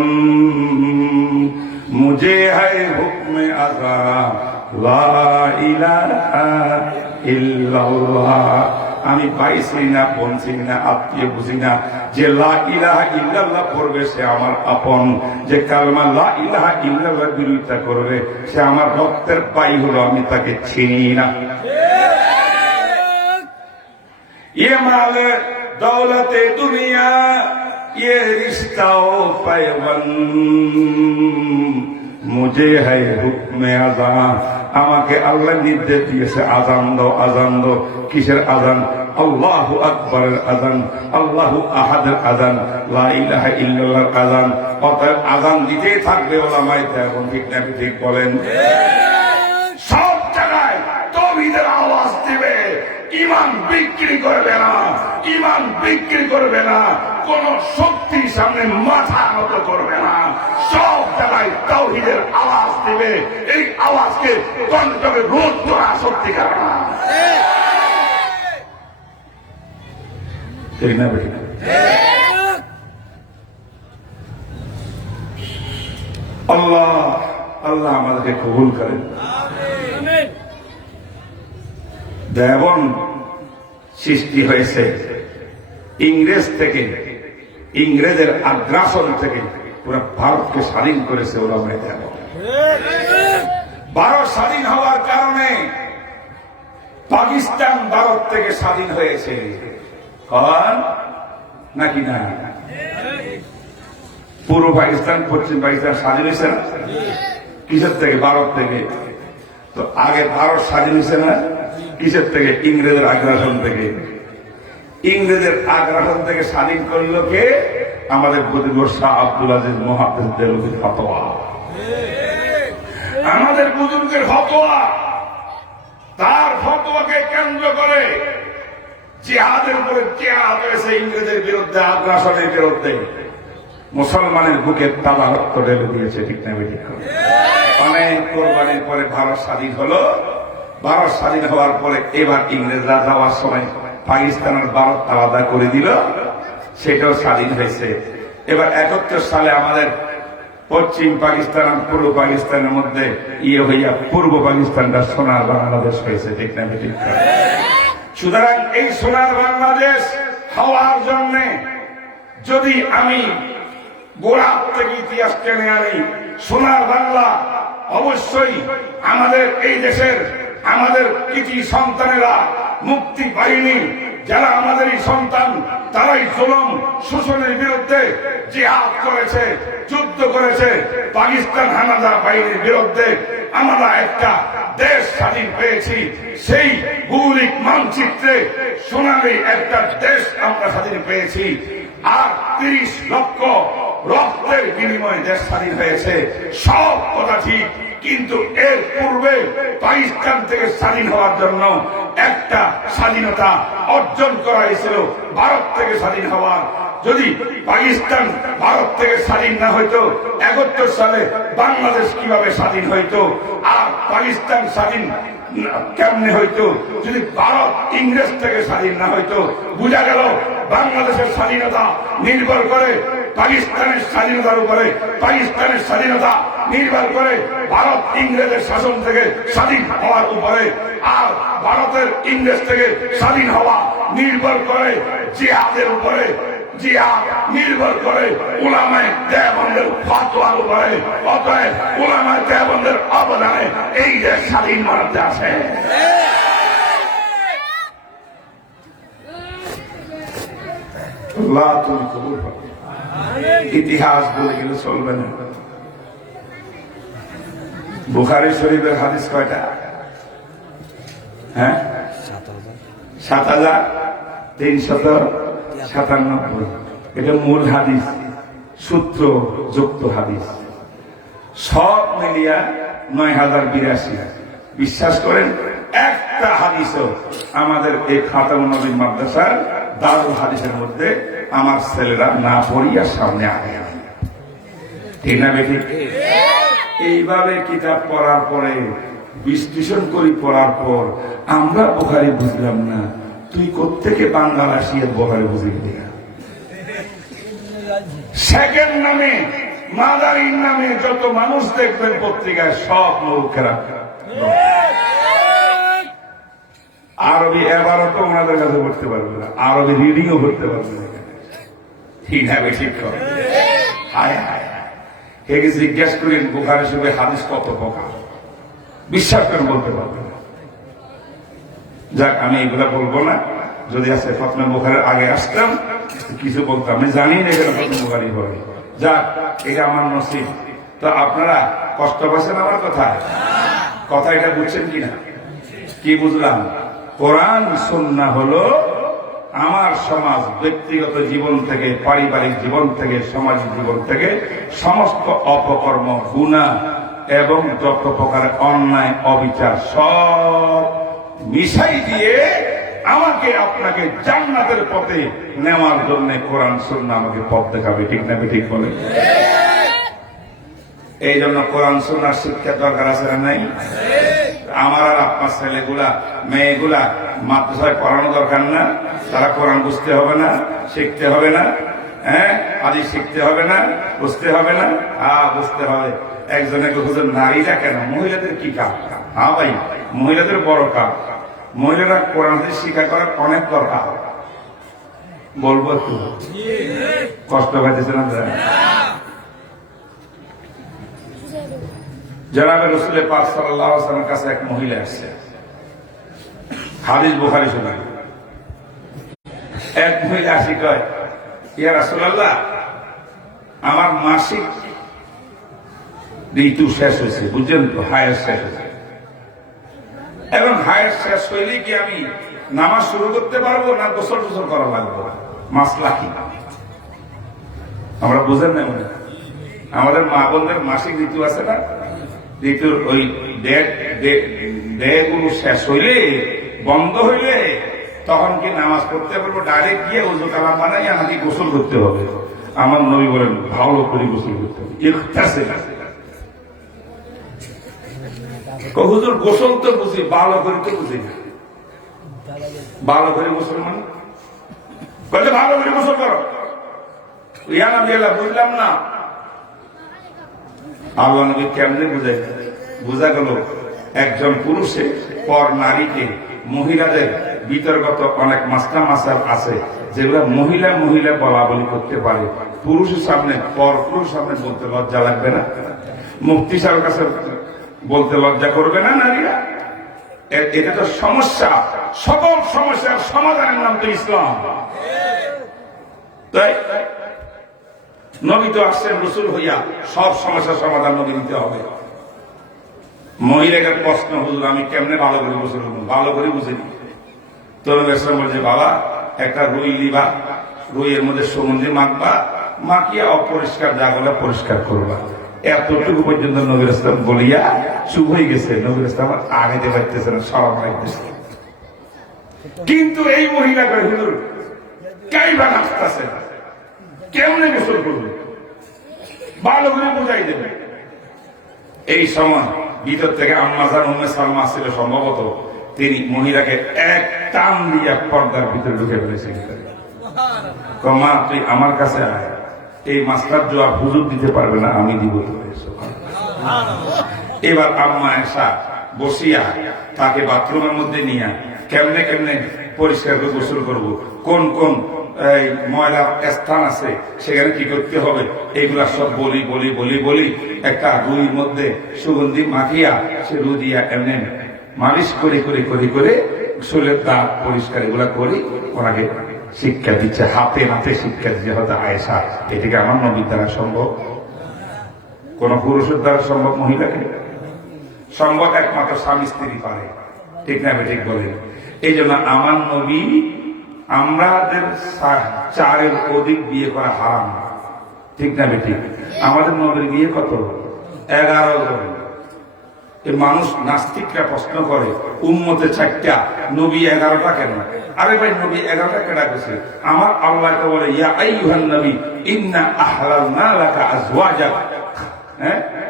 मुझे है हुक्म अज़ा ला इलाहा इल्लाल्लाह। আমি পাইছি না, বলছি না, আত্মীয় বুঝি না যে লা ইলাহা ইল্লাল্লাহ করবে সে আমার আপন, যে কালমা লা ইলাহা ইল্লাল্লাহ বিরোধিতা করবে সে আমার রক্তের ভাই হলো, আমি তাকে চিনি না। ये माल दौलत दुनिया ये रिश्ता पैवंद मुझे है हुक्म আযান। আমাকে আল্লাহ নির্দেশ দিয়েছে আযান দাও, আযান দাও। কিসের আযান? আল্লাহু আকবারের আযান, আল্লাহু আহাদের আযান, লা ইলাহা ইল্লাল্লাহর আযান। অতএব আযান দিতেই থাকবে ওলামায়ে দেওবন্দ, ঠিক না ঠিক বলেন? সব জায়গায় তাওহীদের আওয়াজ দিবে, ইমান বিক্রি করবে না, ইমান বিক্রি করবে না, কোন শক্তির সামনে মাথা নত করবে না, সব জায়গায় তাওহীদের আওয়াজ দিবে। এই আওয়াজকে কণ্ঠকে রোধ করা সত্যিকার না, ঠিক না বেঠিক? আল্লাহ আল্লাহ আমাদেরকে কবুল করেন। দেওবন্দ সৃষ্টি হয়েছে ইংরেজ থেকে, ইংরেজের আগ্রাসন থেকে পুরো ভারতকে স্বাধীন করেছে ওলামায়ে দেওবন্দ। ভারত স্বাধীন হওয়ার কারণে পাকিস্তান ভারত থেকে স্বাধীন হয়েছে, কারণ নাকি না? পূর্ব পাকিস্তান পশ্চিম পাকিস্তান স্বাধীন হয়েছে না? কিসের থেকে? ভারত থেকে। তো আগে ভারত স্বাধীন হয়েছে না কিসের থেকে? ইংরেজের আগ্রাসন থেকে। ইংরেজের আগ্রাসন থেকে স্বাধীন করলো কে? আমাদের বুজুর্গ শাহ আব্দুল আজিজ মুহাদ্দিস দেওবন্দির ফতোয়া, আমাদের বুজুর্গের ফতোয়া। তার ফতোয়াকে কেন্দ্র করে জিহাদের উপরে জিহাদ হয়েছে, ইংরেজের বিরুদ্ধে, আগ্রাসনের বিরুদ্ধে। মুসলমানের বুকে তাজা রক্ত ঢেলে দিয়েছে, ঠিক না বেঠিক? অনেক কোরবানির পরে ভারত স্বাধীন হলো। ভারত স্বাধীন হওয়ার পরে এবার ইংরেজরা যাওয়ার সময় পাকিস্তানের ভারত আলাদা করে দিল, সেটাও স্বাধীন হয়েছে। এবার 71 সালে আমাদের পশ্চিম পাকিস্তান আর পূর্ব পাকিস্তানের মধ্যে ইয়ে হইয়া পূর্ব পাকিস্তানটা সোনার বাংলাদেশ হয়েছে, ঠিক না বেঠিক? সুতরাং এই সোনার বাংলাদেশ হওয়ার জন্য যদি আমি গোড়া থেকে ইতিহাস টেনে আনি, সোনার বাংলা অবশ্যই আমাদের এই দেশের আমাদের কৃতি সন্তানেরা মুক্তি পায়নি, যারা আমাদেরই সন্তান, তারাই জুলুম শোষণের বিরুদ্ধে জিহাদ করেছে, যুদ্ধ করেছে। পাকিস্তান হানাদার বাহিনীর বিরুদ্ধে আমরা একটা দেশ স্বাধীন পেয়েছি, সেই ভৌগোলিক মানচিত্রে সোনালী একটা দেশ আমরা স্বাধীন পেয়েছি। আর 30 লক্ষ রক্তের বিনিময়ে দেশ স্বাধীন হয়েছে, সব কথা ঠিক। কিন্তু এর পূর্বে পাকিস্তান থেকে স্বাধীন হওয়ার জন্য একটা স্বাধীনতা অর্জন করা হয়েছিল, ভারত থেকে স্বাধীন হওয়ার। যদি পাকিস্তান ভারত থেকে স্বাধীন না হইতো, 71 সালে বাংলাদেশ কিভাবে স্বাধীন হইতো? আর পাকিস্তান স্বাধীন কেমনে হইতো যদি ভারত ইংরেজ থেকে স্বাধীন না হইতো? বুঝা গেল বাংলাদেশের স্বাধীনতা নির্ভর করে পাকিস্তানের স্বাধীনতার উপরে, পাকিস্তানের স্বাধীনতা নির্ভর করে ভারত ইংরেজের শাসন থেকে স্বাধীন হওয়ার উপরে, আর ভারতের ইংরেজ থেকে স্বাধীন হওয়া নির্ভর করে জিহাদের উপরে, জিহাদ নির্ভর করে উলামায়ে দেওবন্দের ফতোয়ার উপরে। অতএব উলামায়ে দেওবন্দের অবদানে এই দেশ স্বাধীন ভারতে আছে। আল্লাহ তুমি কবুল করো। ইতিহাস বলে গেলে চলবে না। বুখারী শরীফের হাদিস কয়টা? হ্যাঁ, ৭,৩৯৭। এটা মূল হাদিস, সূত্র যুক্ত হাদিস, সব মিলিয়া ৯,০৮২। বিশ্বাস করেন একটা হাদিসও আমাদের এই খাতামুন নবীর মাদ্রাসার দারুল হাদিসের মধ্যে আমার ছেলেরা না পড়িয়া সামনে আনে, ঠিক না বেঠিক? এইভাবে কিতাব পড়ার পরে বিশ্লেষণ করি, পড়ার পর আমরা বুখারী বুঝলাম না, তুই কোত্থেকে বাংলাদেশের বোখারি বুঝিয়ে দিয়া সেকেন্ড নামে মাদারির নামে যত মানুষ দেখবেন পত্রিকায় সব মূর্খেরা। আরবি এবারও তো ওনাদের কাছে পড়তে পারবে না, আরবি রিডিংও করতে পারবে না। ঠিক হবে, ঠিক হবে। হায় হায় হায়, একে জিজ্ঞেস করেন বুখারী শরীফে হাদিস কত প্রকার, বিশ্বাস করেন বলতে পারবে না। যাক, আমি এগুলা বলবো না। যদি আছে ফাতনা বুখারীর আগে আসতাম কিছু বলতাম, আমি জানি না এখানে ফাতনা বুখারী হবে। যাক, এটা আমার নসিব। তো আপনারা কষ্ট পাচ্ছেন আমার কথায়? কথা এটা বুঝছেন কিনা? কি বুঝলাম? কোরআন সুন্নাহ হলো আমার সমাজ, ব্যক্তিগত জীবন থেকে, পারিবারিক জীবন থেকে, সামাজিক জীবন থেকে সমস্ত অপকর্ম, গুনাহ এবং যত প্রকার অন্যায়, অবিচার সব মিশাই দিয়ে আমাকে আপনাকে জান্নাতের পথে নেওয়ার জন্য কোরআন সুন্নাহ আমাকে পথ দেখাবে। ঠিক না? ঠিক বলে। এই জন্য কোরআন সুন্নাহর শিক্ষার দরকার আছে না নাই? আমার আর আপনার ছেলেগুলা, মেয়েগুলা মাদ্রাসায় পড়ানো দরকার না? তারা কোরআন বুঝতে হবে না, শিখতে হবে না? হ্যাঁ, আদি শিখতে হবে না, বুঝতে হবে না? বুঝতে হবে। একজনে হুজুর নারীরা কেন, মহিলাদের কি কাজ? হ্যাঁ ভাই, মহিলাদের বড় কাজ। মহিলারা কোরআন শিক্ষা করার অনেক দরকার। বলবো একটু, কষ্ট পাইতেছে না? জনাবে রাসূল পাক সাল্লাল্লাহু আলাইহি ওয়াসাল্লামের কাছে এক মহিলা আসছে, হাদিস বুখারী শোনায়। এক মহিলা আসি কয়, ইয়া রাসূলুল্লাহ, আমার মাসিক ঋতু শেষ হয়েছে, বুঝছেন তো, হায়ের শেষ হয়েছে। এবং হায়ের শেষ হইলে কি আমি নামাজ শুরু করতে পারবো না গোসল টোসল করা লাগবে? মাসলা কি আমরা বুঝেন না? আমাদের মা বোনদের মাসিক ঋতু আছে না, ঋতুর ওই ডেগুলো শেষ হইলে, বন্ধ হইলে তখন কি নামাজ পড়তে পারবো? ডাইরেক্ট গিয়ে ওযু কালাম বানাইয়া নাকি গোসল করতে হবে? আমার নবী বলেন ভালো করে গোসল করতে হবে। হুজুর গোসল তো বুঝি, ভালো করে তো বুঝি না। ভালো করে গোসল মানে ভালো করে গোসল করো, বুঝলাম না। আল্লাহ নবী কেমনে বুঝাই? বোঝা গেল একজন পুরুষে পর নারীকে, মহিলাদের বিতর্গত অনেক মাসলা মাসাল আছে যেগুলো মহিলা মহিলা বলা বলি করতে পারে, পুরুষের সামনে, পর পুরুষ সামনে বলতে লজ্জা লাগবে না? মুফতি সাহেবের কাছে বলতে লজ্জা করবে না নারীরা? এটা তো সমস্যা। সকল সমস্যার সমাধানের নাম তো ইসলাম। তাই নবী তো আসছেন রাসূল হইয়া, সব সমস্যার সমাধান নবী দিতে হবে। মহিলাকে প্রশ্ন, হুজুর আমি কেমনে ভালো করে গোসল করব? ভালো করে বুঝিনি। তো নবী সাল্লাল্লাহু আলাইহি ওয়াসাল্লাম বলছে, বাবা একটা রুই লিবা, রুইয়ের মধ্যে সুগন্ধি মাখবা, মাখিয়া অপরিষ্কার জায়গাগুলো পরিষ্কার করবা। এতটুকু পর্যন্ত নবী রাসূল বলিয়া চুপ হয়ে গেছে। নবী রাসূল আগাইতে পারতেছে না, শরম লাগতেছে। কিন্তু এই মহিলা করে, হুজুর কাইবা নাচতেছে, কেমনে গোসল করবে? ভালো করে বুঝাই দেবে। এই সময় ভিতর থেকে আম্মা জান উম্মে সালমা ছিল সম্ভবত, তিনি মহিলাকে এক টান দিয়ে পর্দার ভিতরে ঢুকে ফেলেছেন। মা তুই আমার কাছে আয়, এই মাস্টার জবাব হুজুর দিতে পারবে না, আমি দিব। এবার আম্মা এসা বসিয়া তাকে বাথরুমের মধ্যে নিয়ে কেমনে কেমনে পরিষ্কার করে গোসল করবো, কোন কোন ময়লা স্থান আছে সেখানে কি করতে হবে, এইগুলা সব বলি বলি বলি বলি একটা রুইর মধ্যে সুগন্ধি মাখিয়া সে রু দিয়া এমনি মালিশ করে করে করে করে শরীরের দাঁত পরিষ্কার এগুলা করি ওনাকে শিক্ষা দিচ্ছে, হাতে হাতে শিক্ষা দিচ্ছে। হয়তো আয়েশা, এটাকে আমার নবীর দ্বারা সম্ভব? কোন পুরুষের দ্বারা সম্ভব? মহিলাকে সম্ভব একমাত্র স্বামী স্ত্রী পারে। ঠিক না? ঠিক বলেন। এই জন্য আমার নবী, আমাদের 4-এর অধিক বিয়ে করা হারাম। ঠিক না? ঠিক। আমাদের নবীর বিয়ে কত? 11 জন। এই মানুষ নাস্তিকরা প্রশ্ন করে, উম্মতে 4টা, নবী 11টা কেন? আরে ভাই, নবী 11টা কেন গেছে? আমার আল্লাহ তো বলে, ইয়া আইয়ুহান নবী ইন্না আহলালনা লাকা আজওয়াজাক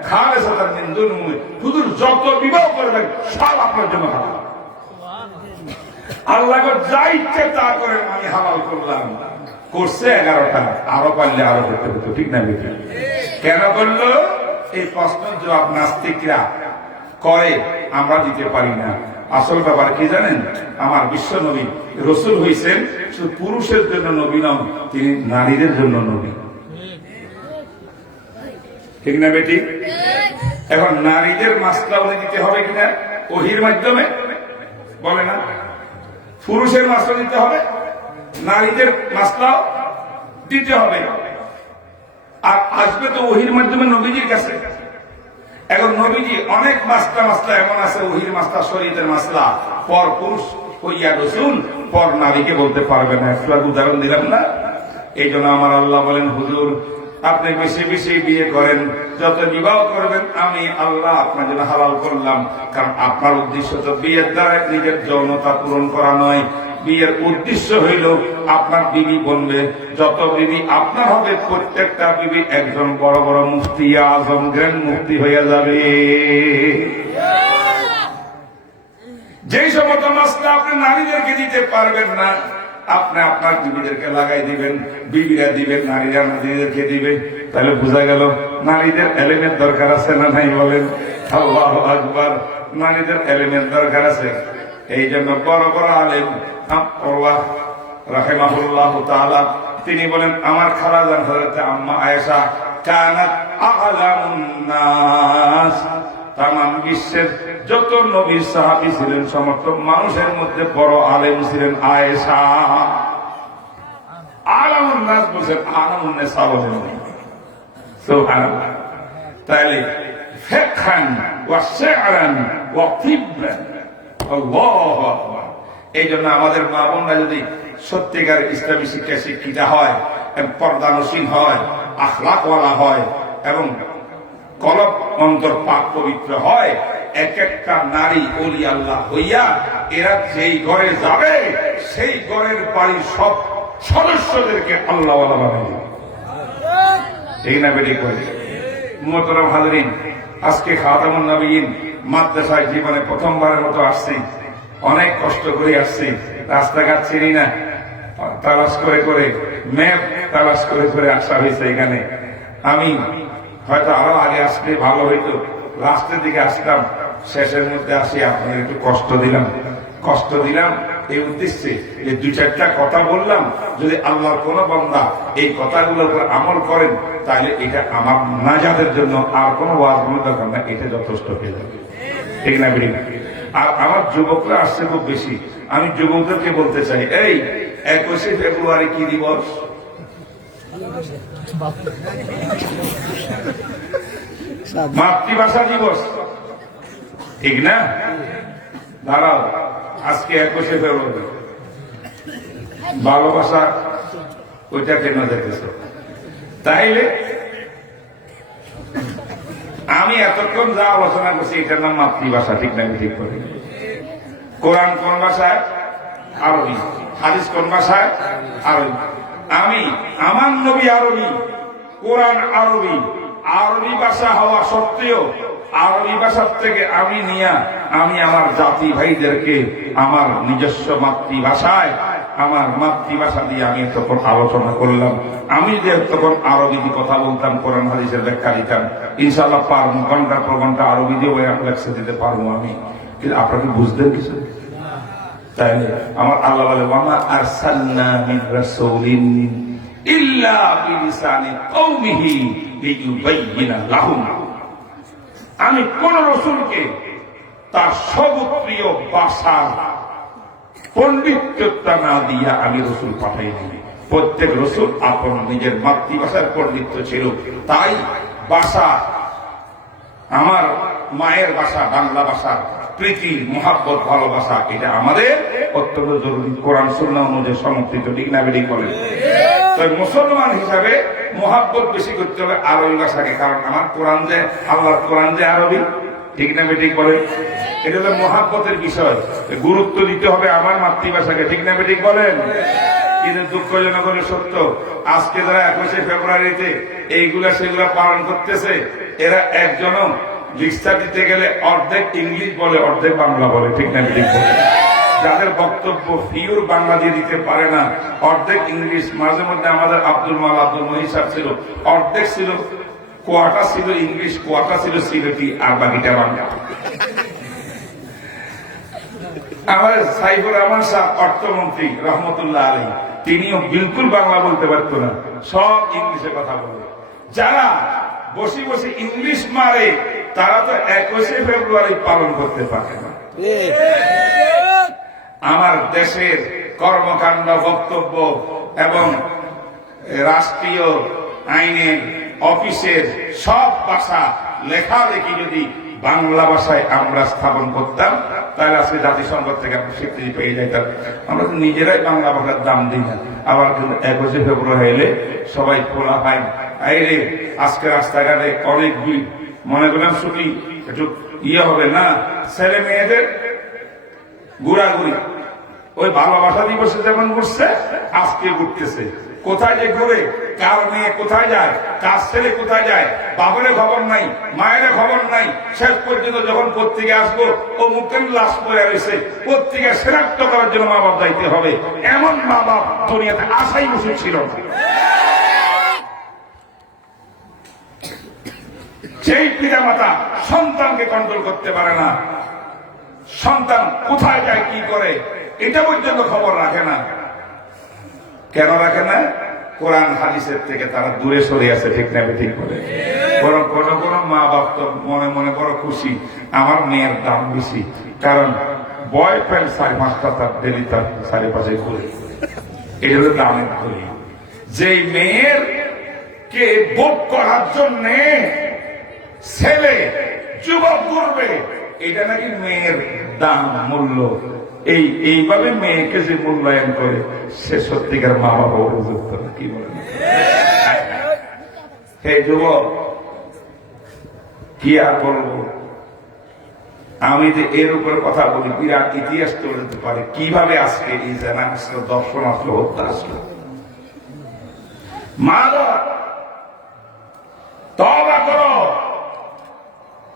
খালিসাতান মিন দুনিহি। হুজুর যত বিবাহ করবেন সব আপনার জন্য হারাম। আল্লাহ যা ইচ্ছে তা করে আমি হালাল করলাম, করছে 11টা, আরো পারলে আরো করতে হতো, ঠিক না বেটি? কেন করলো? এই প্রশ্নের জবাব নাস্তিকরা করে, আমরা দিতে পারি না। আসল ব্যাপার কি জানেন? আমার বিশ্ব নবী রসুল হইছেন শুধু পুরুষের জন্য নবী নন, তিনি নারীদের জন্য নবী, ঠিক না বেটি? এখন নারীদের মাসলা উনি দিতে হবে কিনা ওহির মাধ্যমে? বলে না। পুরুষের মাসলা দিতে হবে, নারীদের মাসলাও দিতে হবে। আর আসবে তো ওহির মাধ্যমে নবীজির কাছে। এখন নবীজি অনেক মাসলা এমন আছে, ওহির মাসলা, শরীয়তের মাসলা পর পুরুষ হইয়া রসুল, পর নারীকে বলতে পারবে না। একটা উদাহরণ দিলাম না? এই জন্য আমার আল্লাহ বলেন, হুজুর আপনি বেশি বেশি বিয়ে করেন, যত বিবাহ করবেন আমি আল্লাহ আপনার জন্য হালাল করলাম। কারণ আপনার উদ্দেশ্য তো বিয়ের দ্বারা নিজের যৌনতা পূরণ করা নয়, বিয়ের উদ্দেশ্য হইল আপনার বিবি বনবে। যত বিবি আপনার হবে, প্রত্যেকটা বিবি একজন বড় বড় মুফতি আজম, গ্র্যান্ড মুফতি হইয়া যাবে। যেই সমস্ত মাসলা আপনি নারীদেরকে দিতে পারবেন না, আপনি আপনার বিবিদেরকে লাগাই দিবেন, বিবিরা দিবেন, নারীরা নারীদেরকে দিবে। তাহলে বোঝা গেল নারীদের এলেমের দরকার আছে না নাই? বলেন আল্লাহু আকবার। নারীদের এলেমের দরকার আছে। এই জন্য বড় বড় আলেম আল্লাহ রাহিমাহুল্লাহু তাআলা তিনি বলেন, আমার খালাজান হযরত আম্মা আয়েশা কানাত আ'লামুন নাস, তামাম বিশ্বের যত নবী সাহাবী ছিলেন সমস্ত মানুষের মধ্যে বড় আলেম ছিলেন আয়েশা। আ'লামুন নাস বলেন, আ'লামুন নিসা বলেন। সুবহানাল্লাহ। তাইলে ফিকহান ওয়া শি'রান ওয়া তিববান, আল্লাহু আকবার। এই জন্য আমাদের মা বোনরা যদি সত্যিকার ইসলামী শিক্ষা শিক্ষিত হয়, পর্দানসীন হয়, আখলাকওয়ালা হয় এবং কলব অন্তর পাক পবিত্র হয়, এক একটা নারী ওলি আল্লাহ হইয়া এরা যেই ঘরে যাবে সেই ঘরের বাড়ির সব সদস্যদেরকে আল্লাহওয়ালা বানাই দেবে। এই না বেটি করে? মুহতারাম হাজরিন, আজকে খাতামুন নবীয়িন মাদ্রাসায় জীবনে প্রথমবারের মতো আসছি। অনেক কষ্ট করে আসছি, রাস্তাঘাট চিনি না, তালাশ করে করে, ম্যাপ তালাশ করে করে আসা হয়েছে এখানে। আমি হয়তো আরো আগে আসলে ভালো হইতো, লাস্টের দিকে আসলাম, শেষের মধ্যে আসি আপনার একটু কষ্ট দিলাম এই উদ্দেশ্যে যে 2-4টা কথা বললাম। যদি আল্লাহর কোন বান্দা এই কথাগুলোর উপর আমল করেন, তাহলে এটা আমার নাজাতের জন্য আর কোনো ওয়াজ দরকার না, এটা যথেষ্ট হয়ে যাবে, ঠিক না বেরিয়ে? আর আমার যুবকরা আসছে খুব বেশি। আমি যুবকদেরকে বলতে চাই, এই 21শে ফেব্রুয়ারি কি দিবস? মাতৃভাষা দিবস, ঠিক না? দাঁড়াও, আজকে 21শে ফেব্রুয়ারি, ভালোবাসা ওইটা কেন দেখতেছ? তাইলে আমি এতক্ষণ যা আলোচনা করছি এটার নাম মাতৃভাষা, ঠিক না? ঠিক করে। কোরআন কোন ভাষায়? আরবি। হাদিস কোন ভাষায়? আরবি। আমি আমার নবী আরবি, কোরআন আরবি। আরবি ভাষা হওয়া সত্ত্বেও আরবি ভাষার থেকে আমি আমার জাতি ভাইদেরকে আমার নিজস্ব মাতৃভাষায়, আমার মাতৃভাষা দিয়ে আমি তখন আলোচনা করলাম। আমি যে তখন আরবি দিয়ে কথা বলতাম, কোরআন হাদিসের ব্যাখ্যা দিতাম, ইনশাআল্লাহ পারবো, ঘন্টার পর ঘন্টা আরবি দিয়ে লেকচার দিতে পারবো আমি। কিন্তু আপনাকে বুঝতেন কিছু? তাইলে আমার আল্লাহ বলে, ওয়ামা আরসালনা মিন রাসূলিন ইল্লা বিলিসানি কওমিহি লিইউবাইয়িনা লাহুম। আমি কোন রসুলকে তার সর্বপ্রিয় ভাষার পণ্ডিত্যতা না দিয়া আমি রসুল পাঠাইনি। প্রত্যেক রসুল আপন নিজের মাতৃভাষার পণ্ডিত্য ছিল। তাই ভাষা, আমার মায়ের ভাষা বাংলা ভাষা, প্রীতি, মহাব্বত, ভালোবাসা, এটা আমাদের অত্যন্ত জরুরি। কোরআন সুন্নাহ অনুযায়ী সমর্থিত, ঠিক না বেঠিক বলেন? তাই মুসলমান হিসাবে মহাব্বত বেশি করতে হবে আরবি ভাষাকে, কারণ আমার কোরআন যে, আল্লাহর কোরআন যে আরবি, ঠিক না বেঠিক বলেন? এটা হলো মহাব্বতের বিষয়, গুরুত্ব দিতে হবে আমার মাতৃভাষাকে, ঠিক না বেঠিক বলেন? কিন্তু দুঃখজনক হলে সত্য, আজকে যারা 21শে ফেব্রুয়ারিতে এইগুলা সেগুলা পালন করতেছে, এরা একজনও রিক্সা দিতে গেলে অর্ধেক ইংলিশ বলে, অর্ধেক বাংলা বলে, ঠিক না বেঠিক বলে? যাদের বক্তব্য ফিউর বাংলা দিয়ে দিতে পারে না, অর্ধেক ইংলিশ, মাঝে মধ্যে আমাদের আব্দুল মহিদ সাহেব ছিল, অর্ধেক ছিল, কোয়াটা ছিল ইংলিশ, কোয়াটা ছিল সিলেটি, আর বাকিটা বাংলা। আমার সাইফুর রহমান সাহেব অর্থমন্ত্রী রহমতুল্লাহ আলী, তিনিও বিলকুল বাংলা বলতে পারত না, সব ইংলিশে কথা বলে। যারা বসে বসে ইংলিশ মারে তারা তো 21শে ফেব্রুয়ারি পালন করতে পারে না। আমার দেশের কর্মকাণ্ড, বক্তব্য এবং রাষ্ট্রীয় আইনের অফিসের সব ভাষা লেখালেখি যদি বাংলা ভাষায় আমরা স্থাপন করতাম, তাহলে আজকে জাতিসংঘ থেকে আমরা স্বীকৃতি পেয়ে যাইতাম। আমরা তো নিজেরাই বাংলা ভাষার দাম দিই না, আবার কিন্তু 21শে ফেব্রুয়ারি এলে সবাই খোলা হয়। আইরে আজকে রাস্তাঘাটে অনেকগুলি মনে করেন ছুটি একটু হবে না, ছেলে মেয়েদের ঘোরাঘুরি ওই ভালোবাসা দিবসে যেমন ঘুরছে আজকে ঘুরতেছে। কোথায় যে ঘুরে, কার মেয়ে কোথায় যায়, কার ছেলে কোথায় যায়, বাবার খবর নাই, মায়ের খবর নাই। শেষ পর্যন্ত যখন পত্রিকা আসবো ও মুখের লাশ পড়ে রয়েছে, পত্রিকা শনাক্ত করার জন্য মা বাপ যাইতে হবে। এমন মা বাপ দুনিয়াতে আশাই বসে ছিল না। সেই পিতা মাতা সন্তানকে কন্ট্রোল করতে পারে না, সন্তান কোথায় যায় কি করে এটা পর্যন্ত খবর রাখে না। কেন রাখে না? কোরআন হাদিসের থেকে তারা দূরে সরে আছে, ঠিক না ঠিক বলে। বরং কোন কোন মা বাপ তো মনে মনে বড় খুশি, আমার মেয়ের দাম বেশি, কারণ বয়ফ্রেন্ড 4-5টা তার ডেলি তার চারিপাশে ঘুরে, এটা হলো দামের ঘুরে। যে মেয়ের কে ভোগ করার জন্য ছেলে যুবক করবে, এটা নাকি মেয়ের দাম, মূল্য। এইভাবে মেয়েকে যে মূল্যায়ন করে সে সত্যিকার মা বাবা উপযুক্ত না, কি বলেন? হে যুবক, কি আর বলবো, আমি যে এর উপরে কথা বলি, বিরাট ইতিহাস তৈরি হতে পারে কিভাবে আজকে এই জানা আসলো, দর্শন আসলো, হত্যা আসলো। মা তওবা করো।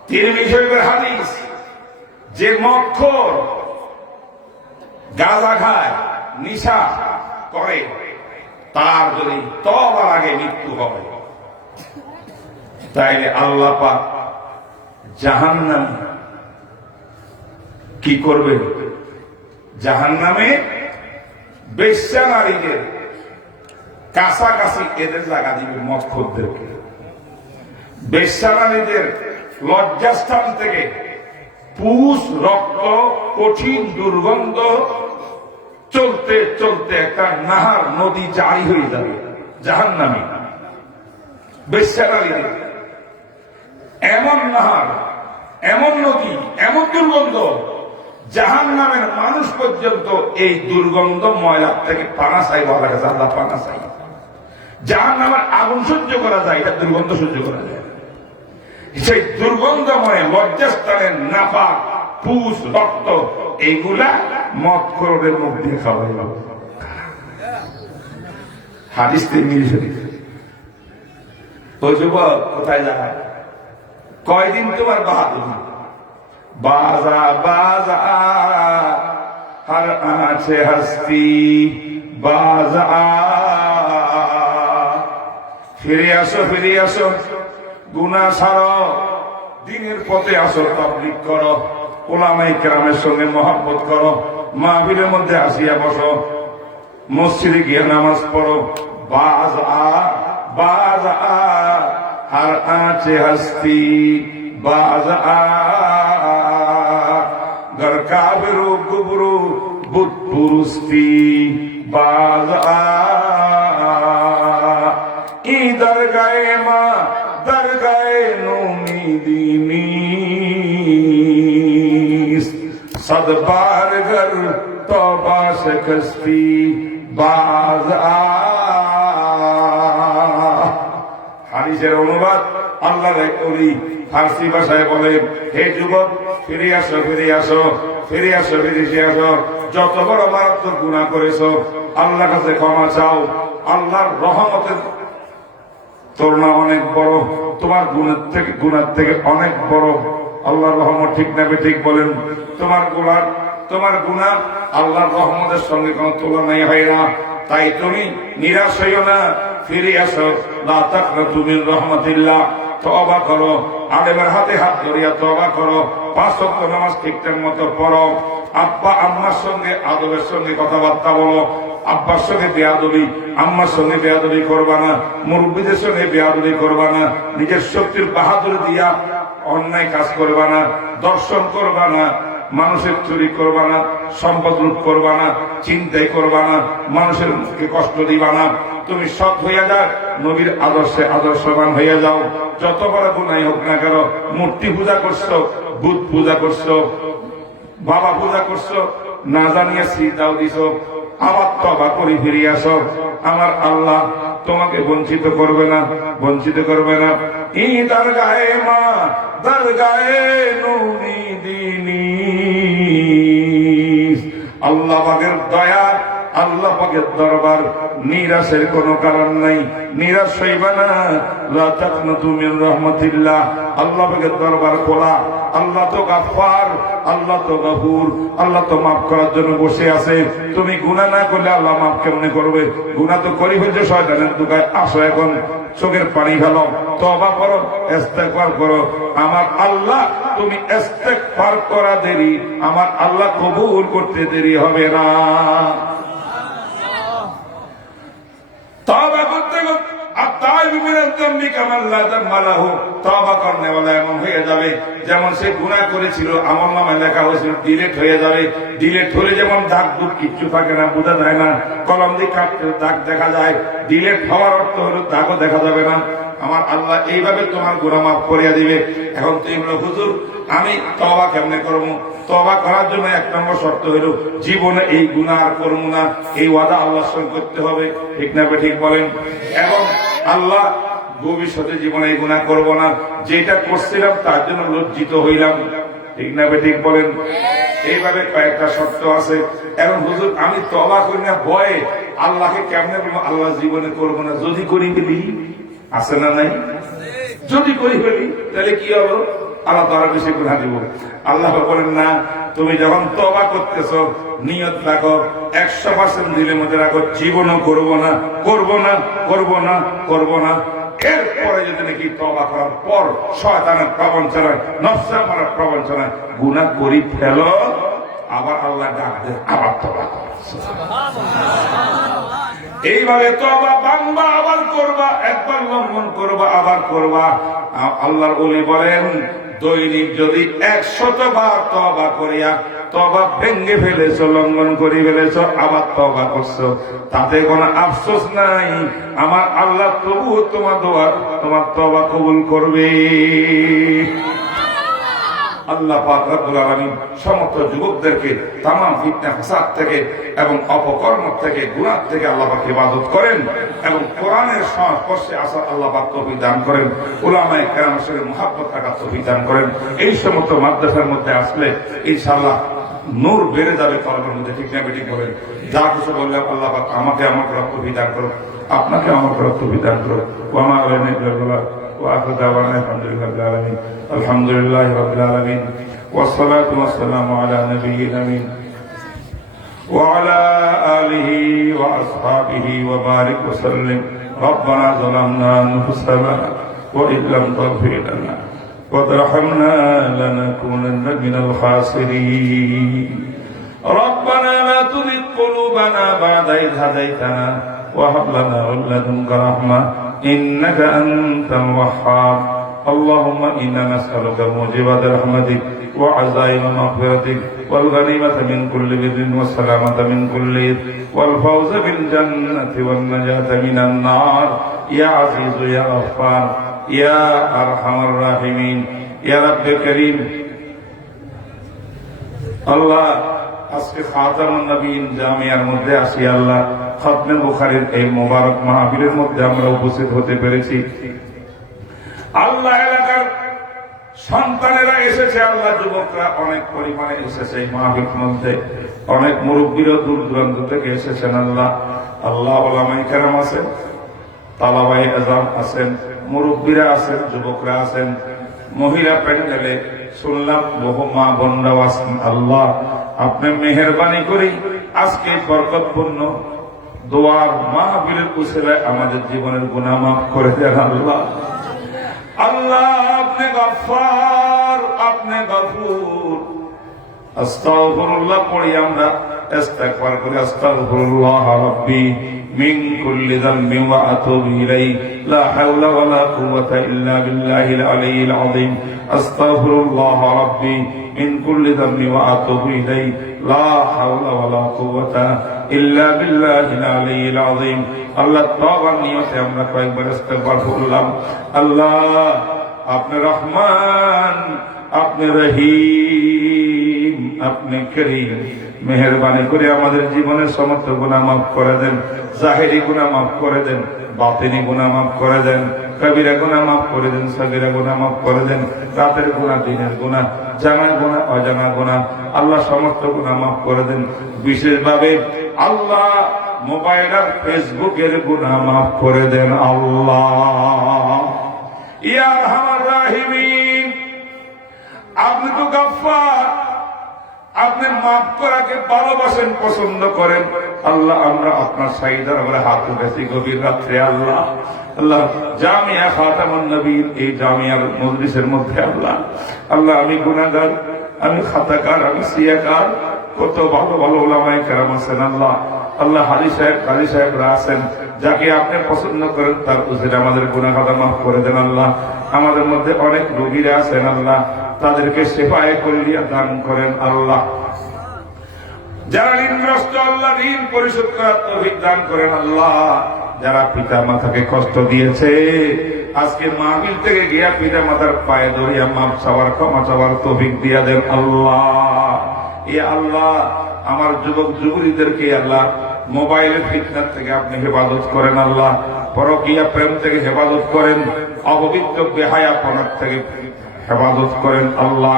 তিরমিজি শরীফের হাদিস, যে মদখোর গাঁজা খায়, নিশা করে, তার যদি তওবার আগে মৃত্যু হবে, তাইলে আল্লাহ পাক জাহান্নাম কি করবে? জাহান্নামে বেশ্যা নারীদের কাছাকাছি এদের জায়গা দিবে, মদখোরদেরকে। বেশ্যা নারীদের লজ্জাস্থান থেকে পুষ, রক্ত, কঠিন দুর্গন্ধ চলতে চলতে একটা নাহার, নদী জারি হয়ে যাবে জাহান্নামে। বেশ্যা নারীদের এমন নাহার, এমন নদী, এমন দুর্গন্ধ, জাহান্নামের মানুষ পর্যন্ত এই দুর্গন্ধ ময়লা থেকে পানা চাই, বলা গেছে আল্লাহ পানা চাই। জাহান্নামের আগুন সহ্য করা যায়, এটা দুর্গন্ধ সহ্য করা যায়। সেই দুর্গন্ধময় লজ্জাস্থানের নাপাক, পুষ, রক্ত, এইগুলা মদখোরদের মুখ দিয়ে খাওয়াই। হাদিস তিরমিজি শরীফ। ওই যুবক কোথায় যায়? কয়দিন তোমার বাহাদুরি? বাজা বাজা हर आँच हस्ती बाज आ ফিরে আসো গুনাহ ছাড়ো, দ্বীনের পথে আসো, তাবলীগ করো, উলামায়ে কেরামের সঙ্গে মহব্বত করো, মাহফিলের মধ্যে আসিয়া বসো, মসজিদে গিয়ে নামাজ পড়ো। বাজ আ हर आँच हस्ती बाज आ घर काबिरो गुबरू बुत पुरुस्ती बाज आ दरगाहे माँ दरगाहे नूमीदीनी सद बार घर तौबा शिकस्ती बाज आ। হাদিসের অনুবাদ আল্লাহ ওলি ফার্সি ভাষায় বলে, হে যুবক, ফিরে আসো, ফিরে আসো, ফিরে আসো, ফিরে আসো। যত বড় মারাত্মক গুনাহ করেছো, আল্লাহর কাছে ক্ষমা চাও। আল্লাহর রহমতের তুলনা অনেক বড়, তোমার গুনার থেকে অনেক বড় আল্লাহর রহমত। ঠিক না ঠিক বলেন? তোমার তোমার গুনাহ আল্লাহর রহমতের সঙ্গে কোনো তুলনাই হয় না। তাই তুমি নিরাশ হইও না, ফিরে আসো। লা তাকনাতু মিন রাহমাতিল্লাহ, তওবা করো, আলেমের হাতে হাত ধরিয়া তওবা করো, 5 ওয়াক্ত নামাজ ঠিকঠাক মতো পড়ো, আব্বা আম্মার সঙ্গে আদবের সঙ্গে কথাবার্তা বলো। আব্বার সঙ্গে বেয়াদবি, আম্মার সঙ্গে বেয়াদবি করবা না, মুরব্বীদের সঙ্গে বেয়াদবি করবা না, নিজের শক্তির বাহাদুরি দিয়া অন্যায় কাজ করবা না, দর্শন করবা না, মানুষের চুরি করবা না, সম্পদ লুট করবা না, চিন্তাই করবা না, মানুষের মুখে কষ্ট দিবা না। তুমি সৎ হইয়া যাও, নবীর আদর্শে আদর্শবান হইয়া যাও। যত বড় গুনাহ হোক না কেন, মূর্তি পূজা করছো, বুত পূজা করছো, বাবা পূজা করছো, না জানিয়ে সিজদাও দিছো, আবার তওবা করে ফিরে আসো। আমার আল্লাহ তোমাকে বঞ্চিত করবে না, বঞ্চিত করবে না। ই দরগাহে মা দরগাহে নূরি দিনী, আল্লাহ পাকের দয়া, আল্লাহ পাকের দরবার, নিরাশের কোনো কারণ নাই, নিরাশ হইবা না। লা তাকনাতু মিন রাহমাতিল্লাহ, আল্লাহ পাকের দরবার খোলা। আল্লাহ তো গাফফার, আল্লাহ তো গফুর, আল্লাহ তো মাফ করার জন্য বসে আছে। তুমি গুনাহ না করলে আল্লাহ মাফ কেমনে করবে? গুনাহ তো করি ফেলছো শয়তানের দুগায়। আসো এখন চোখের পানি ফেলো, তওবা করো, ইস্তেগফার করো। আমার আল্লাহ, তুমি ইস্তেগফার করা দেরি, আমার আল্লাহ কবুল করতে দেরি হবে না। তওবা করতে করতে তওবা করনেওয়ালা এমন হয়ে যাবে যেমন সে গুনাহ করেছিল, আমল নামায় লেখা হয়েছিল, ডিলেট হয়ে যাবে। ডিলেট হলে যেমন দাগ দুগ কিচ্ছু থাকে না, বোঝা যায় না, কলম দিয়ে কাটতে দাগ দেখা যায়। ডিলেট হওয়ার অর্থ হলো দাগও দেখা যাবে না। আমার আল্লাহ এইভাবে তোমার গুনাহ মাফ করিয়া দিবে। এখন তুমি বলো, হুজুর আমি তওবা কেমনে করবো? তওবা করার জন্য 1 নম্বর শর্ত হলো জীবনে এই গুনাহ আর করবো না, এই ওয়াদা আল্লাহর সঙ্গে করতে হবে। ঠিক না ঠিক বলেন? এবং আল্লাহ ভবিষ্যতে জীবনে এই গুনাহ করবো না, যেটা করছিলাম তার জন্য লজ্জিত হইলাম। ঠিক না ঠিক বলেন? এইভাবে কয়েকটা শর্ত আছে। এখন হুজুর আমি তওবা করি না ভয়ে, আল্লাহকে কেমনে বলবো আল্লাহ জীবনে করবো না? যদি করি ফেলি, আছে না নাই? যদি করি ফেলি তাহলে কি হলো? আল্লাহ তো আরো বেশি গুনাহ দিব। আল্লাহ বলেন না, তুমি যখন তওবা করতেছ নিয়ত রাখো, 100% দিলের মধ্যে রাখো, জীবনও করবো না, করবো না, করবো না, করবো না। এরপরে যদি নাকি তওবা করার পর শয়তানের প্রবঞ্চনায়, নফসের মারার প্রবঞ্চনায় গুনাহ করি ফেলো, আবার আল্লাহ ডাক দেন, আবার তওবা করো। এইভাবে তওবা বাংবা, আবার করবা, একবার লঙ্ঘন করবা, আবার করবা। আল্লাহর ওলি বলেন, দৈনিক যদি 100 বার তওবা করিয়া তওবা ভেঙে ফেলেছো, লঙ্ঘন করে ফেলেছো, আবার তওবা করছো, তাতে কোনো আফসোস নাই। আমার আল্লাহ তবুও তোমার দোয়া, তোমার তওবা কবুল করবে। আল্লাহ পাক রব্বুল আলামিন সমস্ত যুবকদেরকে তামাম ফিতনা ফাসাদ থেকে এবং অপকর্ম থেকে, গুনাহ থেকে আল্লাহ পাক হেফাজত করেন এবং কোরআনের সংস্পর্শে আসার আল্লাহ পাক তৌফিক দান করেন। উলামায়ে কেরামের সঙ্গে মুহাব্বত রাখার তৌফিক দান করেন। এই সমস্ত মাদ্রাসার মধ্যে আসলে ইনশাআল্লাহ নূর বেড়ে যাবে কলমের মধ্যে। ঠিক না ঠিক বলেন? যা কিছু বললাম আল্লাহ পাক আমাকে আমার করার তৌফিক দান করুন, আপনাকে আমার করার তৌফিক দান করুন। ওয়া মা আলাইনা ইল্লা আল বালাগ ওয়া আখিরু দাওয়ানা আলহামদুলিল্লাহি রাব্বিল আলামিন। আলহামদুলিল্লাহি রাব্বিল আলামিন ওয়াস সালাতু ওয়াস সালামু আলা নাবিয়্যিল আমিন ওয়া আলা আলিহি ওয়া আসহাবিহি ওয়া বারিক ওয়া সাল্লিম। রব্বানা যালামনা আনফুসানা ওয়া ইন লাম তাগফির লানা ওয়া তারহামনা লানাকুনান্না মিনাল খাসিরিন। ربنا لا تزغ قلوبنا بعد إذ هديتنا وهب لنا من لدنك رحمة إنك أنت الوهاب. اللهم إنا نسألك موجبات رحمتك وعزائم مغفرتك والغنيمة من كل بر والسلامة من كل إثم والفوز بالجنة والنجاة من النار يا عزيز يا غفار يا أرحم الراحمين يا رب الكريم. الله আজকে খাতামুন নবীন জামিয়ার মধ্যে আসি আল্লাহ, খতমে বুখারীর এই মোবারক মাহফিলের মধ্যে আমরা উপস্থিত হতে পেরেছি। আল্লাহ এলাকার সন্তানেরা এসেছে, আল্লাহ যুবকরা অনেক পরিমাণে এসেছে এই মাহফিলের মধ্যে, অনেক মুরব্বীরা দূর দূরান্ত থেকে এসেছেন। আল্লাহ আল্লাহ ওলামায়ে কেরাম আছেন, তালাবায়ে আযাম আছেন, মুরব্বীরা আছেন, যুবকরা আছেন, মহিলা প্যান্ডেলে শুনলাম বহু মা বোনরাও আছেন। আল্লাহ আপনি মেহেরবানি করে আজকে বরকতপূর্ণ দোয়ার মাহফিলের উসিলায় আমাদের জীবনের গুনাহ মাফ করে দেন আল্লাহ। আল্লাহ আপনি গফফার, আপনি গফুর। আস্তাগফিরুল্লাহ পড়ি আমরা, ইস্তিগফার করি, আস্তাগফিরুল্লাহ রাব্বি মিন কুল্লি যামবিন ওয়া আতুবু ইলাইহি লা হাওলা ওয়া লা কুওয়াতা ইল্লা বিল্লাহিল আলিয়্যিল আযীম। আস্তাগফিরুল্লাহ রাব্বি মিন কুল্লি যামবিন ওয়া আতুবু ইলাইহি লা হাওলা ওয়া লা কুওয়াতা ইল্লা বিল্লাহিল আলিয়্যিল আযীম। আল্লাহ তওবার নিয়তে আমরা কয়েকবার ইস্তিগফার করলাম। আল্লাহ আপনি রহমান, আপনি রহিম, আপনি করিম। মেহেরবানি করে আমাদের জীবনের সমস্ত গুনাহ মাফ করে দেন। জাহিরি গুনাহ মাফ করে দেন, বাতিনি গুনাহ মাফ করে দেন, কবিরা গুনাহ মাফ করে দেন, সগীরা গুনাহ মাফ করে দেন, রাতের গুনাহ, দিনের গুনাহ, জানা গুনাহ, অজানা গুনাহ, আল্লাহ সমস্ত গুনাহ মাফ করে দেন। বিশেষভাবে আল্লাহ মোবাইল আর ফেসবুকের গুনাহ মাফ করে দেন আল্লাহ। ইয়া আরহামার রাহিমিন, আপনি তো গফফার, আপনি মাফ করাকে ভালোবাসেন, পছন্দ করেন। আল্লাহ আমরা আপনার সাইদার আমরা হাত উঠেছি গভীর রাত্রে। আল্লাহ আল্লাহ জামিয়া খাতামুন নবীর এই জামিয়ার মজলিসের মধ্যে আল্লাহ আল্লাহ আমি গুনাহগার, আমি খাতাকার, আমি সিয়াকার। কত ভালো ভালো উলামায়ে কেরাম আছেন আল্লাহ। আল্লাহ হাজি সাহেব, কাজী সাহেবরা আছেন, যাকে আপনি পছন্দ করেন তার উসিলে আমাদের গুনাহ খাতা মাফ করে দেন আল্লাহ। আমাদের মধ্যে অনেক রোগীরা আছেন আল্লাহ, তাদেরকে শেফায়ে কুল্লিয়া দান করেন আল্লাহ। যারা ঋণগ্রস্ত আল্লাহ ঋণ পরিশোধ করার তৌফিক দান করেন আল্লাহ। যারা পিতা মাতাকে কষ্ট দিয়েছে, আজকে মাহফিল থেকে গিয়া পিতা মাতার পায়ে ধরিয়া মাফ চাওয়ার, ক্ষমা চাওয়ার তৌফিক দিয়া দেন আল্লাহ। ইয়া আল্লাহ আমার যুবক যুবতীদেরকে আল্লাহ মোবাইলের ফিতনার থেকে আপনি হেফাজত করেন আল্লাহ। পরকীয়া প্রেম থেকে হেফাজত করেন, অপবিত্র বেহায়াপনার থেকে হেফাজত করেন আল্লাহ।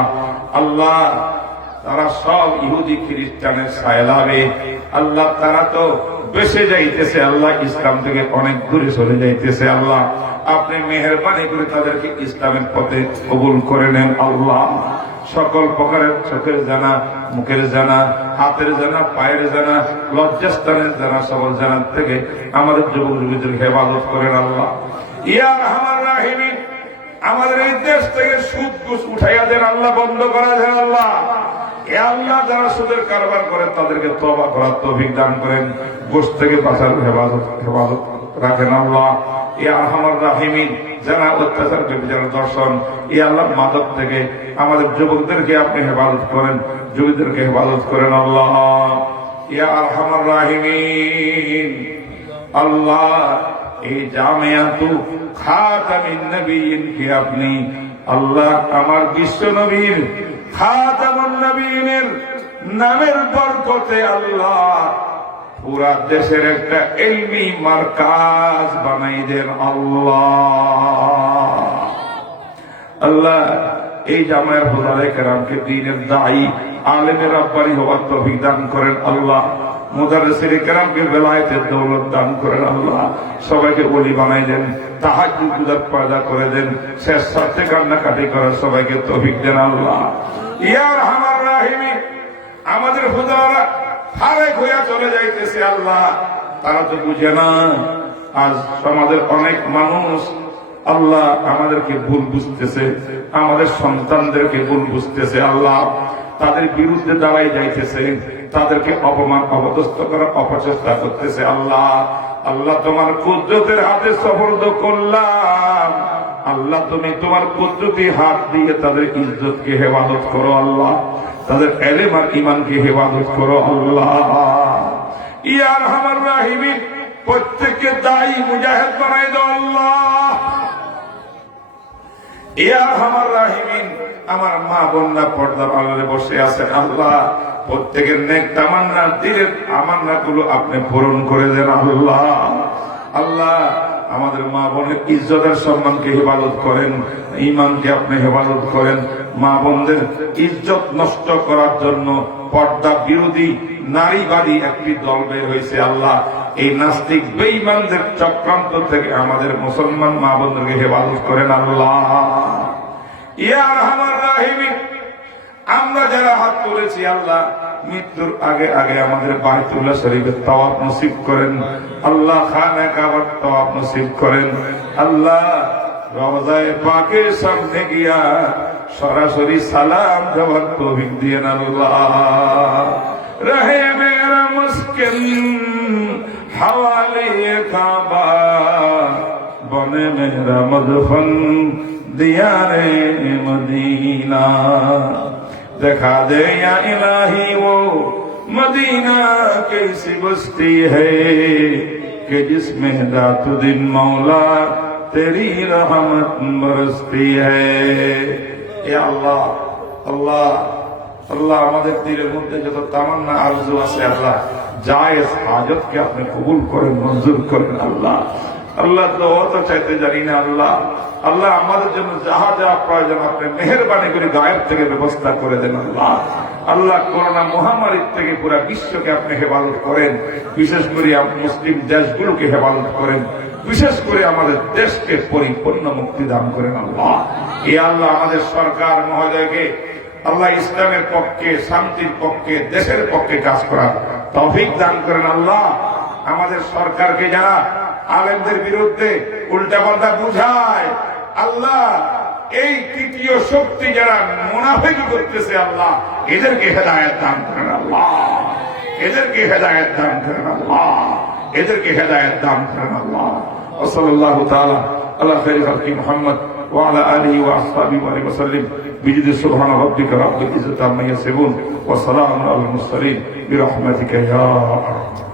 আল্লাহ তারা সব ইহুদি খ্রিস্টানের সায়লাবে আল্লাহ, তারা তো বেঁচে যাইতেছে আল্লাহ, ইসলাম থেকে অনেক দূরে চলে যাইতেছে আল্লাহ। আপনি মেহেরবানি করে তাদেরকে ইসলামের পথে কবুল করে নেন আল্লাহ। সকল প্রকারের চোখের জানা, মুখের জানা, হাতের জানা, পায়ের জানা, লজ্জাস্থানের জানা, সকল জানার থেকে আমাদের যুবক যুবতীদের হেফাজত করেন আল্লাহ। ইয়া আরহামার রাহিমিন, আমাদের এই দেশ থেকে সুদ ঘুষ উঠাইয়া দেন আল্লাহ, বন্ধ করা দেন আল্লাহ। এ আল্লাহ যারা সুদের কারবার করেন তাদেরকে তওবা করার তৌফিক দান করেন, ঘুষ থেকে বাঁচার হেফাজত রাখেন আল্লাহ। ইয়া আরহামার রাহিমিন, যারা অত্যাচার, ব্যভিচার, দর্শন, ই আল্লাহ মাদক থেকে আমাদের যুবকদেরকে আপনি হেফাজত করেন, যুবতীদেরকে হেফাজত করেন আল্লাহ। ইয়া আরহামার রাহিমিন, আল্লাহ এই জামিয়াতু খাতামিন নবিয়্যিন কি আপনি আল্লাহ আমার বিশ্ব নবীর খাতামুন নবিয়্যিনের নামের বরকতে আল্লাহ পুরা দেশের একটা ইলমি মারকাজ বানাই দেন আল্লাহ। আল্লাহ এই জামায়ার হুজুরে কেরামকে দ্বীনের দাঈ, আলেমে রাব্বানী হওয়ার তৌফিক দান করেন আল্লাহ। মুদাররিসিনে কেরামকে বেলায়েতের দৌলত দান করেন আল্লাহ। সবাইকে ওলি বানাই দেন, তাহাজ্জুদ গুজার পয়দা করে দেন, শেষ সাথে কান্নাকাটি করার সবাইকে তৌফিক দেন আল্লাহ। ইয়া আরহামার রাহিমিন, আমাদের হুজুররা ফারেক হইয়া চলে যাইতেছে আল্লাহ, তারা তো বুঝে না। আজ সমাজের অনেক মানুষ আল্লাহ আমাদেরকে ভুল বুঝতেছে, আমাদের সন্তানদেরকে ভুল বুঝতেছে আল্লাহ, তাদের বিরুদ্ধে দাঁড়াই যাইতেছে, তাদেরকে অপমান অপদস্থ করার অপচেষ্টা করতেছে আল্লাহ। আল্লাহ তোমার কুদরতের হাতে সফলদ করলাম আল্লাহ, তুমি তোমার কুদরতি হাত দিয়ে তাদের ইজ্জতকে হেফাজত করো আল্লাহ, তাদের ইলম আর ঈমানকে হেফাজত করো আল্লাহ। ইয়া আরহামার রাহিমিন, প্রত্যেককে দায়ী মুজাহিদ বানাই দাও আল্লাহ। ইয়া আরহামার রাহিমিন, আমার মা বোনরা পর্দার আড়ালে বসে আছেন আল্লাহ, প্রত্যেকের নেক তামান্না, দিলের আমান্না গুলো আপনি পূরণ করে দেন আল্লাহ। আল্লাহ আমাদের মা বোনের ইজ্জতের সম্মানকে হেফাজত করেন, ঈমানকে আপনি হেফাজত করেন। মা বোনদের ইজ্জত নষ্ট করার জন্য পর্দা বিরোধী নারীবাদী একটি দল বের হয়েছে আল্লাহ, এই নাস্তিক বেঈমানদের চক্রান্ত থেকে আমাদের মুসলমান মা বোনদেরকে হেফাজত করেন আল্লাহ। ইয়া আরহামার রাহিমিন, আমরা যারা হাত তুলেছি আল্লাহ, মৃত্যুর আগে আগে আমাদের বাইতুল্লাহ শরীফের তাওয়াফ নসিব করেন আল্লাহ, খানা কাবার তাওয়াফ নসিব করেন আল্লাহ, রওজায়ে পাকের সামনে গিয়া সরাসরি সালাম দেওয়ার তৌফিক দিয়েন আল্লাহ। রহে মেরা মুস্কিন হাওয়ালে কাবা, বনে মেরা মদফন দিয়ারে মদিনা, दिखा दे या इलाही वो मदीना कैसी बस्ती है कि जिसमें रात दिन मौला तेरी रहमत बरसती है। या अल्लाह अल्लाह अल्लाह আমাদের দিলের মধ্যে যত তামান্না আরজু আছে আল্লাহ জায়েজ হাজতকে আপনি কবুল করেন, মঞ্জুর করেন আল্লাহ। আল্লাহ দোয়া তো চাইতে জানি না আল্লাহ, আল্লাহ আমাদের জন্য যাহা যাহা প্রয়োজন আপনি মেহেরবানি করে গায়েব থেকে ব্যবস্থা করে দেন আল্লাহ। আল্লাহ করোনা মহামারীর থেকে পুরা বিশ্বকে আপনি হেফাজত করেন, বিশেষ করে মুসলিম দেশগুলোকে হেফাজত করেন, বিশেষ করে আমাদের দেশকে পরিপূর্ণ মুক্তি দান করেন আল্লাহ। এই আল্লাহ আমাদের সরকার মহোদয়কে আল্লাহ ইসলামের পক্ষে, শান্তির পক্ষে, দেশের পক্ষে কাজ করার তৌফিক দান করেন আল্লাহ। আমাদের সরকারকে যারা আলেমদের বিরুদ্ধে উল্টাপাল্টা বুঝায় আল্লাহ, এই তৃতীয় শক্তি যারা মুনাফিকি করতেছে আল্লাহ, এদেরকে হেদায়েত দান করেন আল্লাহ, এদেরকে হেদায়েত দান করেন আল্লাহ, এদেরকে হেদায়েত দান করেন আল্লাহ। সাল্লাল্লাহু তাআলা আলা খায়রি খালকি মুহাম্মদ ওয়া আলা আলিহি ওয়া আসহাবিহি ওয়া সাল্লাম বিজদি সুবহান রাব্বিকা রাব্বিল ইজ্জাতি আম্মা ইয়াসিফুন ওয়া সালামুন আলাল মুরসালিন বিরহমাতিকা ইয়া আরহাম।